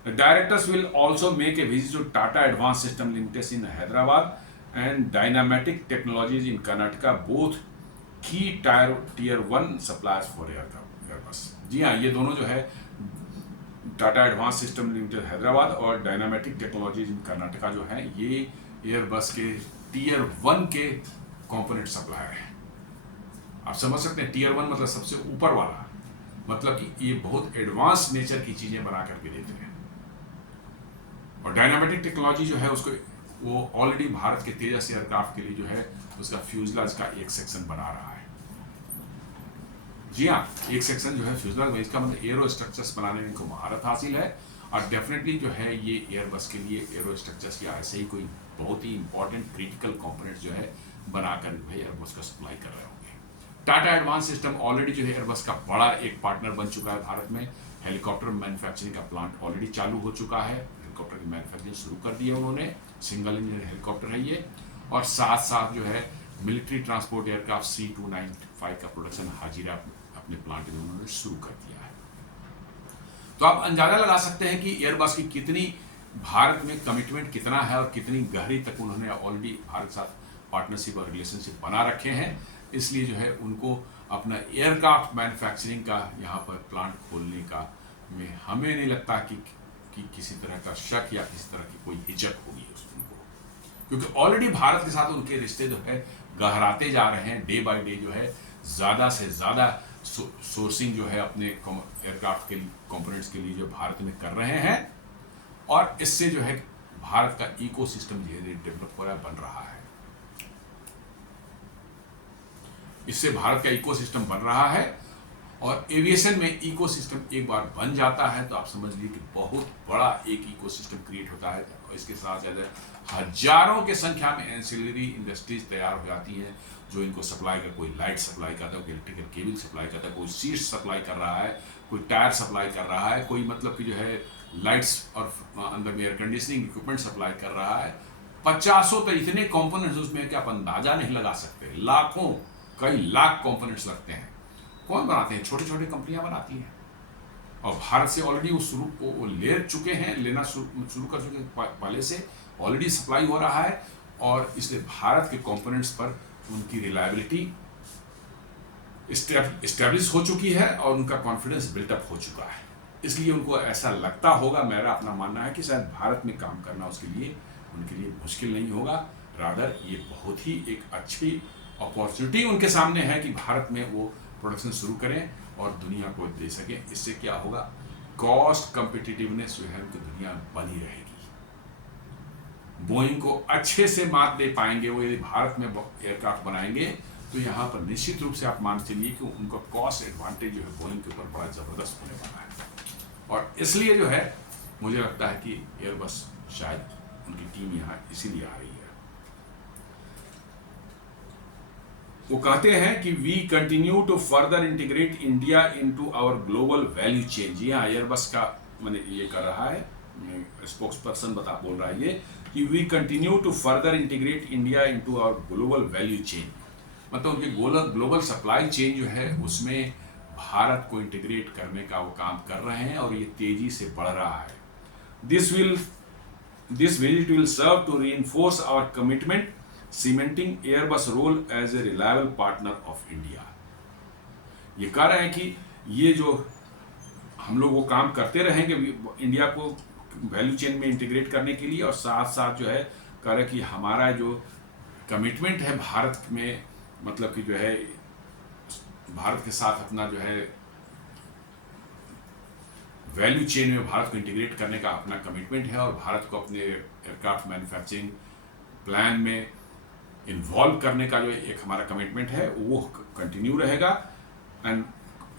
The directors will also make a visit to Tata Advanced System Limited in Hyderabad and Dynamatic Technologies in Karnataka, both key tier 1 suppliers for Airbus। जी हाँ, ये दोनों जो है Tata advance system limited Hyderabad और डायनामेटिक टेक्नोलॉजीज इन कर्नाटका जो है, ये एयरबस के टीयर 1 के कंपोनेंट सप्लायर हैं। आप समझ सकते हैं, टीयर 1 मतलब सबसे ऊपर वाला, मतलब कि ये बहुत एडवांस नेचर की चीजें बना करके देते हैं। और डायनामेटिक टेक्नोलॉजी जो है उसको वो ऑलरेडी भारत के तेजस एयरक्राफ्ट के लिए जो है उसका फ्यूजलाज का एक सेक्शन बना रहा है। जी हाँ, एक सेक्शन जो है फ्यूजलाज में, इसका मतलब एरो स्ट्रक्चर्स बनाने में इनको महारत हासिल है। और डेफिनेटली जो है ये एयरबस के लिए एरो स्ट्रक्चर्स या ऐसे ही कोई बहुत ही इंपॉर्टेंट क्रिटिकल कंपोनेंट जो है बनाकर भाई एयरबस का सप्लाई कर रहे होंगे। टाटा एडवांस सिस्टम ऑलरेडी जो है एयरबस का बड़ा एक पार्टनर बन चुका है भारत में। हेलीकॉप्टर मैन्युफैक्चरिंग का प्लांट ऑलरेडी चालू हो चुका है, हेलीकॉप्टर की मैन्युफैक्चरिंग शुरू कर दी है उन्होंने, सिंगल इंजन हेलीकॉप्टर है ये। और साथ साथ जो है मिलिट्री ट्रांसपोर्ट एयरक्राफ्ट C295 का प्रोडक्शन हाजिरा अपने प्लांट में उन्होंने शुरू कर दिया है। तो आप अंदाजा लगा सकते हैं कि एयरबस की कितनी भारत में कमिटमेंट कितना है और कितनी गहरी तक उन्होंने ऑलरेडी भारत के साथ पार्टनरशिप और रिलेशनशिप बना रखे हैं। इसलिए जो है उनको अपना एयरक्राफ्ट मैन्युफैक्चरिंग का यहाँ पर प्लांट खोलने का में हमें नहीं लगता कि किसी तरह का शक या किसी तरह की कोई हिचक होगी उनको, क्योंकि ऑलरेडी भारत के साथ उनके रिश्ते जो है गहराते जा रहे हैं। डे बाय डे जो है ज़्यादा से ज़्यादा सोर्सिंग जो है अपने एयरक्राफ्ट के कंपोनेंट्स के लिए जो भारत में कर रहे हैं, और इससे जो है भारत का इकोसिस्टम धीरे धीरे डेवलप हो रहा है, बन रहा है। इससे भारत का इकोसिस्टम बन रहा है, और एविएशन में इकोसिस्टम एक बार बन जाता है तो आप समझ लीजिए कि बहुत बड़ा एक इकोसिस्टम क्रिएट होता है। और इसके साथ ज़्यादा हजारों के संख्या में एंसिलरी इंडस्ट्रीज तैयार हो जाती हैं जो इनको सप्लाई कर, कोई लाइट सप्लाई करता है, कोई इलेक्ट्रिकल केबल सप्लाई करता है, कोई सीट सप्लाई कर रहा है, कोई टायर सप्लाई कर रहा है, कोई मतलब कि जो है लाइट्स और अंदर में एयर कंडीशनिंग इक्विपमेंट सप्लाई कर रहा है। 50 तो इतने कॉम्पोनेंट्स उसमें कि आप अंदाजा नहीं लगा सकते, लाखों कई लाख कॉम्पोनेंट्स लगते हैं। कौन बनाते हैं? छोटी छोटी कंपनियां बनाती हैं, और भारत से ऑलरेडी वो ले चुके हैं, लेना शुरू कर चुके हैं, पहले से ऑलरेडी सप्लाई हो रहा है। और इसलिए भारत के कंपोनेंट्स पर उनकी रिलायबिलिटी इस्टेब्लिश हो चुकी है और उनका कॉन्फिडेंस बिल्टअप हो चुका है। इसलिए उनको ऐसा लगता होगा, मेरा अपना मानना है कि शायद भारत में काम करना उसके लिए उनके लिए मुश्किल नहीं होगा। रादर ये बहुत ही एक अच्छी अपॉर्चुनिटी उनके सामने है कि भारत में वो प्रोडक्शन शुरू करें और दुनिया को दे सकें। इससे क्या होगा, कॉस्ट कंपिटिटिवनेस जो है उनकी दुनिया में बनी रहेगी। बोइंग को अच्छे से मात दे पाएंगे वो, यदि भारत में एयरक्राफ्ट बनाएंगे तो यहाँ पर निश्चित रूप से आप मान चलिए कि उनका कॉस्ट एडवांटेज जो है बोइंग के ऊपर बड़ा जबरदस्त होने वाला है। और इसलिए जो है मुझे लगता है कि एयरबस शायद उनकी टीम यहाँ इसीलिए आ रही है। वो कहते हैं कि we continue to further integrate India into our global value chain. जी हाँ, एयरबस का मैंने ये कर रहा है, स्पोक्स पर्सन बोल रहा है ये कि we continue to further integrate India into our global value chain, मतलब उनके ग्लोबल सप्लाई चेन जो है उसमें भारत को इंटीग्रेट करने का वो काम कर रहे हैं और ये तेजी से बढ़ रहा है। This visit will serve to reinforce our commitment cementing Airbus role as a reliable partner of India. ये कह रहे हैं कि ये जो हम लोग वो काम करते रहेंगे इंडिया को वैल्यू चेन में इंटीग्रेट करने के लिए, और साथ साथ जो है कह रहे हैं कि हमारा जो कमिटमेंट है भारत में, मतलब कि जो है भारत के साथ अपना जो है वैल्यू चेन में भारत को इंटीग्रेट करने का अपना कमिटमेंट है, और भारत को अपने एयरक्राफ्ट मैन्युफैक्चरिंग प्लान में इन्वॉल्व करने का जो एक हमारा कमिटमेंट है वो कंटिन्यू रहेगा। And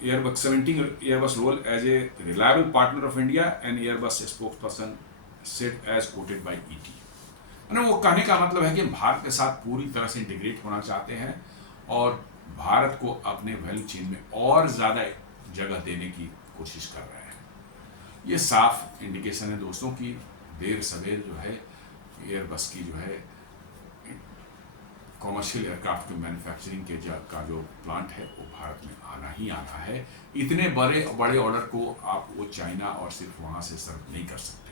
Airbus role as a reliable partner of India and Airbus spokesperson said as quoted by ET. वो कहने का मतलब है कि भारत के साथ पूरी तरह से इंटीग्रेट होना चाहते हैं और भारत को अपने वैल्यू चेन में और ज़्यादा जगह देने की कोशिश कर रहे हैं। ये साफ इंडिकेशन है दोस्तों कि देर सवेर जो है एयरबस की जो है कॉमर्शियल एयरक्राफ्ट के मैन्युफैक्चरिंग के का जो प्लांट है वो भारत में आना ही आना है। इतने बड़े बड़े ऑर्डर को आप वो चाइना और सिर्फ वहाँ से सर्व नहीं कर सकते,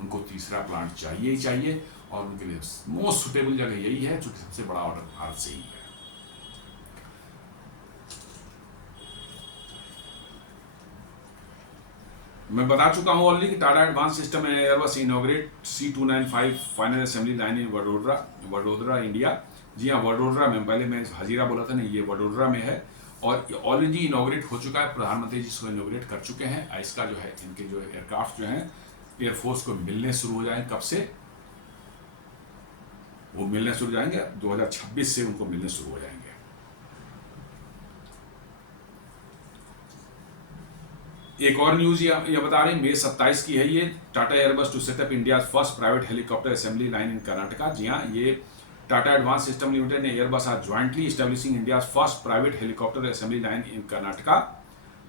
उनको तीसरा प्लांट चाहिए ही चाहिए, और उनके लिए मोस्ट सुटेबल जगह यही है, चूंकि सबसे बड़ा ऑर्डर भारत से ही है। मैं बता चुका हूं ऑलरेडी कि Tata advance system and Airbus inaugurate C295 final assembly line in Vadodara India. जी हाँ, वडोदरा में, पहले मैं हजीरा बोला था नहीं, ये वडोदरा में है और ऑलरेडी इनॉग्रेट हो चुका है। प्रधानमंत्री जी इसको इनॉग्रेट कर चुके हैं। इसका जो है इनके जो एयरक्राफ्ट जो हैं एयरफोर्स को मिलने शुरू हो जाएंगे। कब से वो मिलने शुरू हो जाएंगे? 2026 से उनको मिलने शुरू हो जाएंगे। एक और न्यूज ये बता रहे हैं, मई 27 की है ये, Tata Airbus to set up India first private helicopter assembly line in Karnataka. जी हाँ, ये टाटा एडवांस सिस्टम लिमिटेड ने Airbus are jointly establishing India first private helicopter assembly line in Karnataka.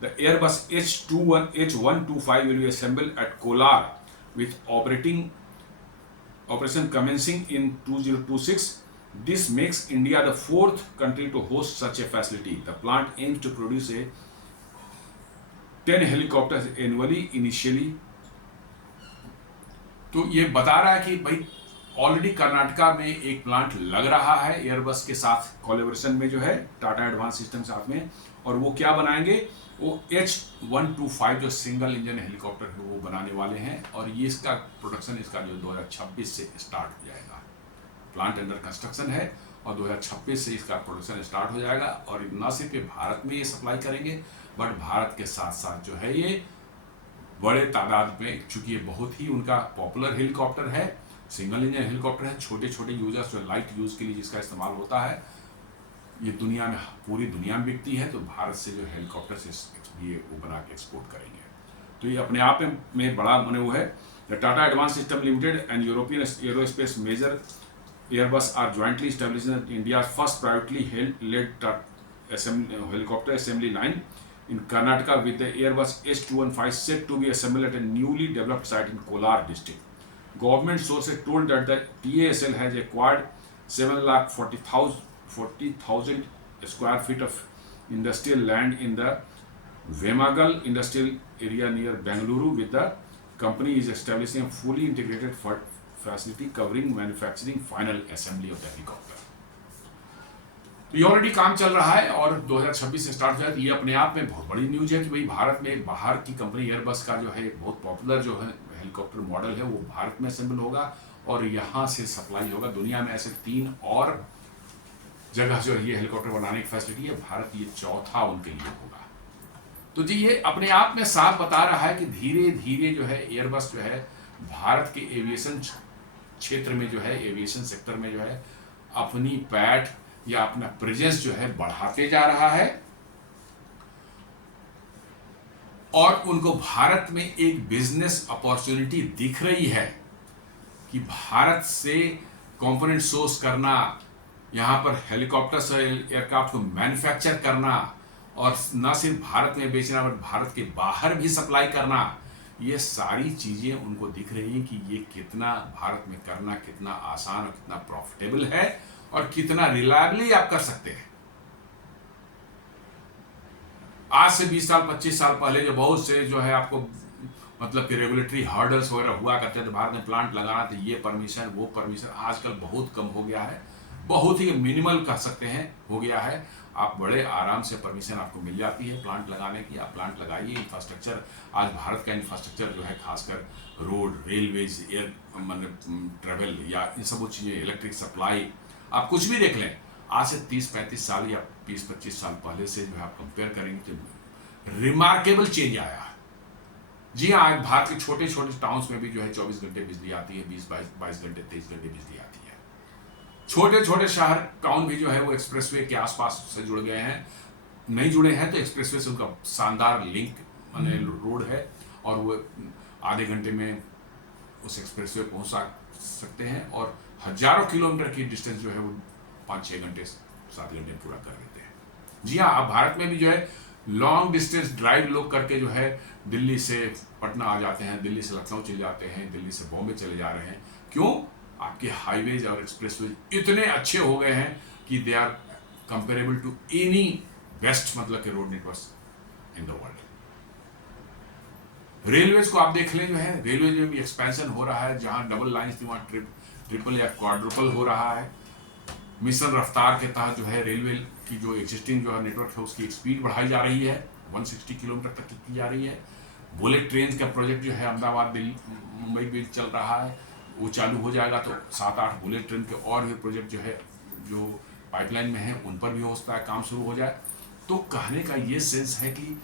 The Airbus H125 will be assembled at Kolar with operation commencing in 2026. This makes India the fourth country to host such a facility. The plant aims to produce 10 helicopters annually initially. तो ये बता रहा है कि भाई already Karnataka में एक plant लग रहा है एयरबस के साथ कोलैबोरेशन में जो है टाटा एडवांस सिस्टम साथ में, और वो क्या बनाएंगे, वो H125 जो सिंगल इंजन हेलीकॉप्टर है वो बनाने वाले हैं, और ये इसका प्रोडक्शन इसका जो 2026 से स्टार्ट हो जाएगा। प्लांट अंडर कंस्ट्रक्शन है और 2026 से इसका प्रोडक्शन स्टार्ट हो जाएगा। और न सिर्फ भारत में ये सप्लाई करेंगे, बट भारत के साथ साथ जो है ये बड़े तादाद में, चूंकि ये बहुत ही उनका पॉपुलर हेलीकॉप्टर है, सिंगल इंजन हेलीकॉप्टर है, छोटे छोटे यूजर्स जो लाइट यूज के लिए जिसका इस्तेमाल होता है, ये दुनिया में पूरी दुनिया में बिकती है। तो भारत से जो हेलीकॉप्टर से ये वो बना के एक्सपोर्ट करेंगे, तो ये अपने आप में बड़ा बने हुए है। The Tata advance system limited and European aerospace major Airbus are jointly establishing India first privately led helicopter assembly line in Karnataka with the Airbus H215 set to be assembled at a newly developed site in Kolar district. Government sources told that the TASL has acquired 7,40,000 square feet of industrial land in the Vemagal industrial area near Bengaluru, with the company is establishing a fully integrated facility covering manufacturing final assembly of the helicopter. तो ये already काम चल रहा है और 2026 से start हो जाए। तो ये अपने आप में बहुत बड़ी न्यूज है कि भाई भारत में बाहर की कंपनी एयरबस का जो है बहुत पॉपुलर जो है हेलीकॉप्टर मॉडल है वो भारत में असेंबल होगा और यहाँ से सप्लाई होगा। दुनिया में ऐसे 3 और जगह जो ये हेलीकॉप्टर बनाने की फैसिलिटी है, भारत ये चौथा उनके लिए होगा। तो जी ये अपने आप में साफ बता रहा है कि धीरे धीरे जो है एयरबस जो है भारत के एविएशन क्षेत्र में जो है, एविएशन सेक्टर में जो है अपनी पैठ या अपना प्रेजेंस जो है बढ़ाते जा रहा है, और उनको भारत में एक बिजनेस अपॉर्चुनिटी दिख रही है कि भारत से कंपोनेंट सोर्स करना, यहां पर हेलीकॉप्टर से एयरक्राफ्ट को मैन्युफैक्चर करना, और न सिर्फ भारत में बेचना बट भारत के बाहर भी सप्लाई करना, ये सारी चीजें उनको दिख रही हैं कि ये कितना भारत में करना कितना आसान और कितना प्रॉफिटेबल है और कितना रिलायबली आप कर सकते हैं। आज से 20 साल 25 साल पहले जो बहुत से जो है आपको मतलब कि रेगुलेटरी हर्डल्स वगैरह हुआ करते थे, भारत में प्लांट लगाना तो ये परमिशन वो परमिशन, आजकल बहुत कम हो गया है, बहुत ही मिनिमल कह सकते हैं हो गया है। आप बड़े आराम से परमिशन आपको मिल जाती है प्लांट लगाने की। आप प्लांट लगाइए। इंफ्रास्ट्रक्चर आज भारत का इंफ्रास्ट्रक्चर जो है खासकर रोड, रेलवेज, एयर मतलब ट्रेवल या इन सब चीज़ें, इलेक्ट्रिक सप्लाई, आप कुछ भी देख लें, आज से 30-35 साल या 20-25 साल पहले से जो है आप कंपेयर करेंगे तो रिमार्केबल चेंज आया। जी हाँ, आज भारत के छोटे छोटे टाउन्स में भी जो है 24 घंटे बिजली आती है, 20-22 घंटे 23 घंटे बिजली आती है। छोटे छोटे शहर टाउन भी जो है वो एक्सप्रेसवे के आसपास से जुड़ गए हैं, नहीं जुड़े हैं तो एक्सप्रेसवे से उनका शानदार लिंक माने रोड है और वो आधे घंटे में उस एक्सप्रेसवे पहुंच सकते हैं और हजारों किलोमीटर की डिस्टेंस जो है वो 5-6 घंटे 7 घंटे पूरा कर लेते हैं। जी हाँ, अब भारत में भी जो है लॉन्ग डिस्टेंस ड्राइव लोग करके जो है दिल्ली से पटना आ जाते हैं, दिल्ली से लखनऊ चले जाते हैं, दिल्ली से बॉम्बे चले जा रहे हैं। क्यों? आपके हाईवेज और एक्सप्रेसवेज इतने अच्छे हो गए हैं कि they are comparable to any best मतलब के road network in the world. Railways को आप देख लें, जो है रेलवे में भी एक्सपेंशन हो रहा है, जहां डबल लाइन्स थी वहां ट्रिपल या क्वाड्रुपल हो रहा है। मिशन रफ्तार के तहत जो है रेलवे की जो एग्जिस्टिंग जो है नेटवर्क है उसकी स्पीड बढ़ाई जा रही है, 160 किलोमीटर तक की जा रही है। बुलेट ट्रेन का प्रोजेक्ट जो है अहमदाबाद दिल्ली मुंबई भी चल रहा है, वो चालू हो जाएगा तो 7-8 बुलेट ट्रेन के और भी प्रोजेक्ट जो है जो पाइपलाइन में है उन पर भी हो सकता है काम शुरू हो जाए। तो कहने का ये सेंस है कि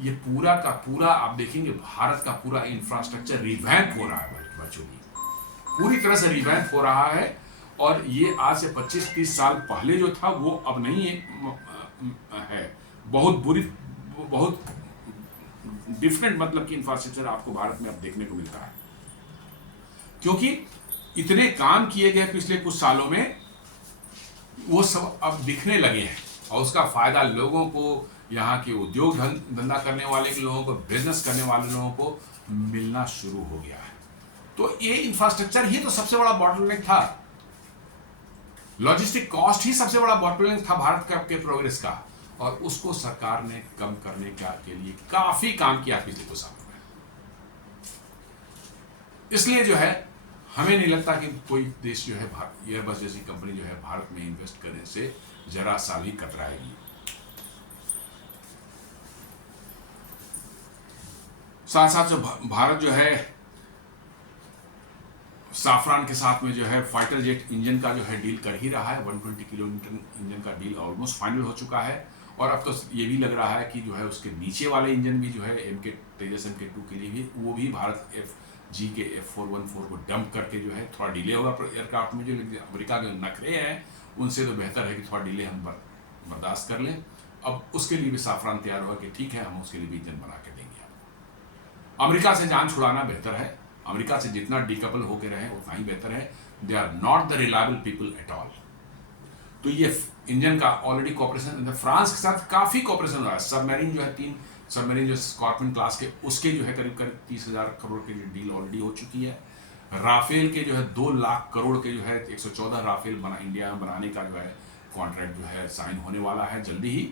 ये पूरा का पूरा आप देखेंगे भारत का पूरा इंफ्रास्ट्रक्चर रिवैम्प हो रहा है, बच्चों की पूरी तरह से रिवैम्प हो रहा है। और ये आज से 25-30 साल पहले जो था वो अब नहीं है, बहुत डिफरेंट मतलब कि इंफ्रास्ट्रक्चर आपको भारत में अब देखने को मिलता है, क्योंकि इतने काम किए गए पिछले कुछ सालों में, वो सब अब दिखने लगे हैं और उसका फायदा लोगों को, यहाँ के उद्योग धंधा करने वाले लोगों को, बिजनेस करने वाले लोगों को मिलना शुरू हो गया है। तो ये इंफ्रास्ट्रक्चर ही तो सबसे बड़ा बॉटलनेक था, लॉजिस्टिक कॉस्ट ही सबसे बड़ा बॉटलनेक था भारत के प्रोग्रेस का, और उसको सरकार ने कम करने के लिए काफी काम किया पिछले कुछ सालों में। इसलिए जो है हमें नहीं लगता कि कोई देश जो है एयरबस जैसी कंपनी जो है भारत में इन्वेस्ट करने से जरा सा भी कतराएगी। साथ साथ भारत जो है साफरान के साथ में जो है फाइटर जेट इंजन का जो है डील कर ही रहा है, 120 किलोमीटर इंजन का डील ऑलमोस्ट फाइनल हो चुका है। और अब तो ये भी लग रहा है कि जो है उसके नीचे वाले इंजन भी जो है तेजस MK2 के लिए भी, वो भी भारत FG के F414 को डंप करके जो है थोड़ा डिले होगा एयरक्राफ्ट में। जो अमेरिका के नखरे हैं उनसे तो बेहतर है कि थोड़ा डिले हम बर्दाश्त कर लें। अब उसके लिए भी साफरान तैयार होगा कि ठीक है, हम उसके लिए भी इंजन बना के देंगे। अमेरिका से जान छुड़ाना बेहतर है, अमेरिका से जितना डीकपल होकर रहे उतना ही बेहतर है। They are not the reliable people at all. तो ये इंजन का ऑलरेडी कॉपरेशन फ्रांस के साथ काफी कॉपरेशन हो रहा है। सबमरीन जो है 3 सबमरीन जो स्कॉर्पियन क्लास के, उसके जो है करीब 30,000 करोड़ की जो डील ऑलरेडी हो चुकी है। राफेल के जो है 2 लाख करोड़ के जो है 114 राफेल इंडिया में बनाने का जो है कॉन्ट्रैक्ट जो है साइन होने वाला है जल्दी ही।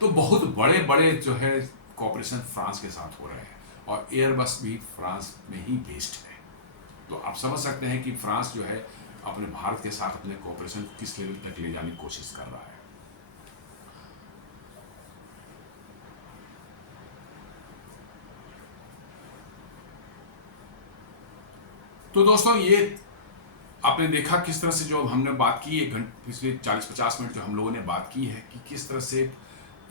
तो बहुत बड़े बड़े जो है कॉपरेशन फ्रांस के साथ हो रहे हैं, और एयरबस भी फ्रांस में ही बेस्ड है। तो आप समझ सकते हैं कि फ्रांस जो है अपने भारत के साथ अपने कोऑपरेशन किस लेवल तक ले जाने की कोशिश कर रहा है। तो दोस्तों, ये आपने देखा किस तरह से जो हमने बात की, पिछले 40-50 मिनट जो हम लोगों ने बात की है कि किस तरह से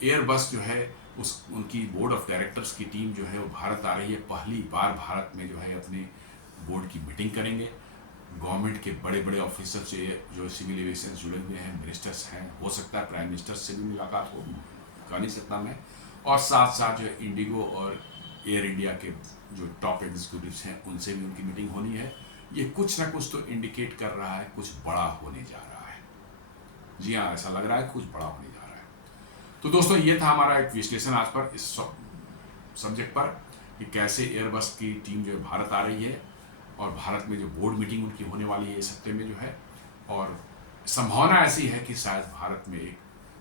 एयरबस जो है उनकी बोर्ड ऑफ डायरेक्टर्स की टीम जो है वो भारत आ रही है। पहली बार भारत में जो है अपने बोर्ड की मीटिंग करेंगे। गवर्नमेंट के बड़े बड़े ऑफिसर से जो सिविल एविएशन से जुड़े हुए हैं, मिनिस्टर्स हैं, हो सकता है प्राइम मिनिस्टर से भी मुलाकात हो, कह नहीं सकता मैं। और साथ साथ जो है इंडिगो और एयर इंडिया के जो टॉप एग्जीक्यूटिव्स हैं उनसे भी उनकी मीटिंग होनी है। ये कुछ ना कुछ तो इंडिकेट कर रहा है कुछ बड़ा होने जा रहा है। जी हाँ, ऐसा लग रहा है कुछ बड़ा होने जा रहा है। तो दोस्तों, ये था हमारा एक विश्लेषण आज पर इस सब्जेक्ट पर कि कैसे एयरबस की टीम जो है भारत आ रही है, और भारत में जो बोर्ड मीटिंग उनकी होने वाली है इस हफ्ते में जो है। और संभावना ऐसी है कि शायद भारत में एक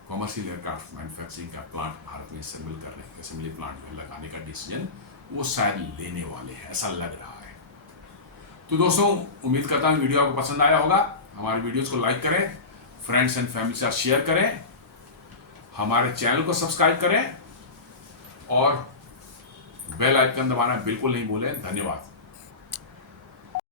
कॉमर्शियल एयरक्राफ्ट मैन्युफैक्चरिंग का प्लांट भारत में असेंबली प्लांट में लगाने का डिसीजन वो शायद लेने वाले हैं, ऐसा लग रहा है। तो दोस्तों, उम्मीद करता हूँ वीडियो आपको पसंद आया होगा। हमारे वीडियोस को लाइक करें, फ्रेंड्स एंड फैमिली के साथ शेयर करें, हमारे चैनल को सब्सक्राइब करें और बेल आइकन दबाना बिल्कुल नहीं भूलें। धन्यवाद।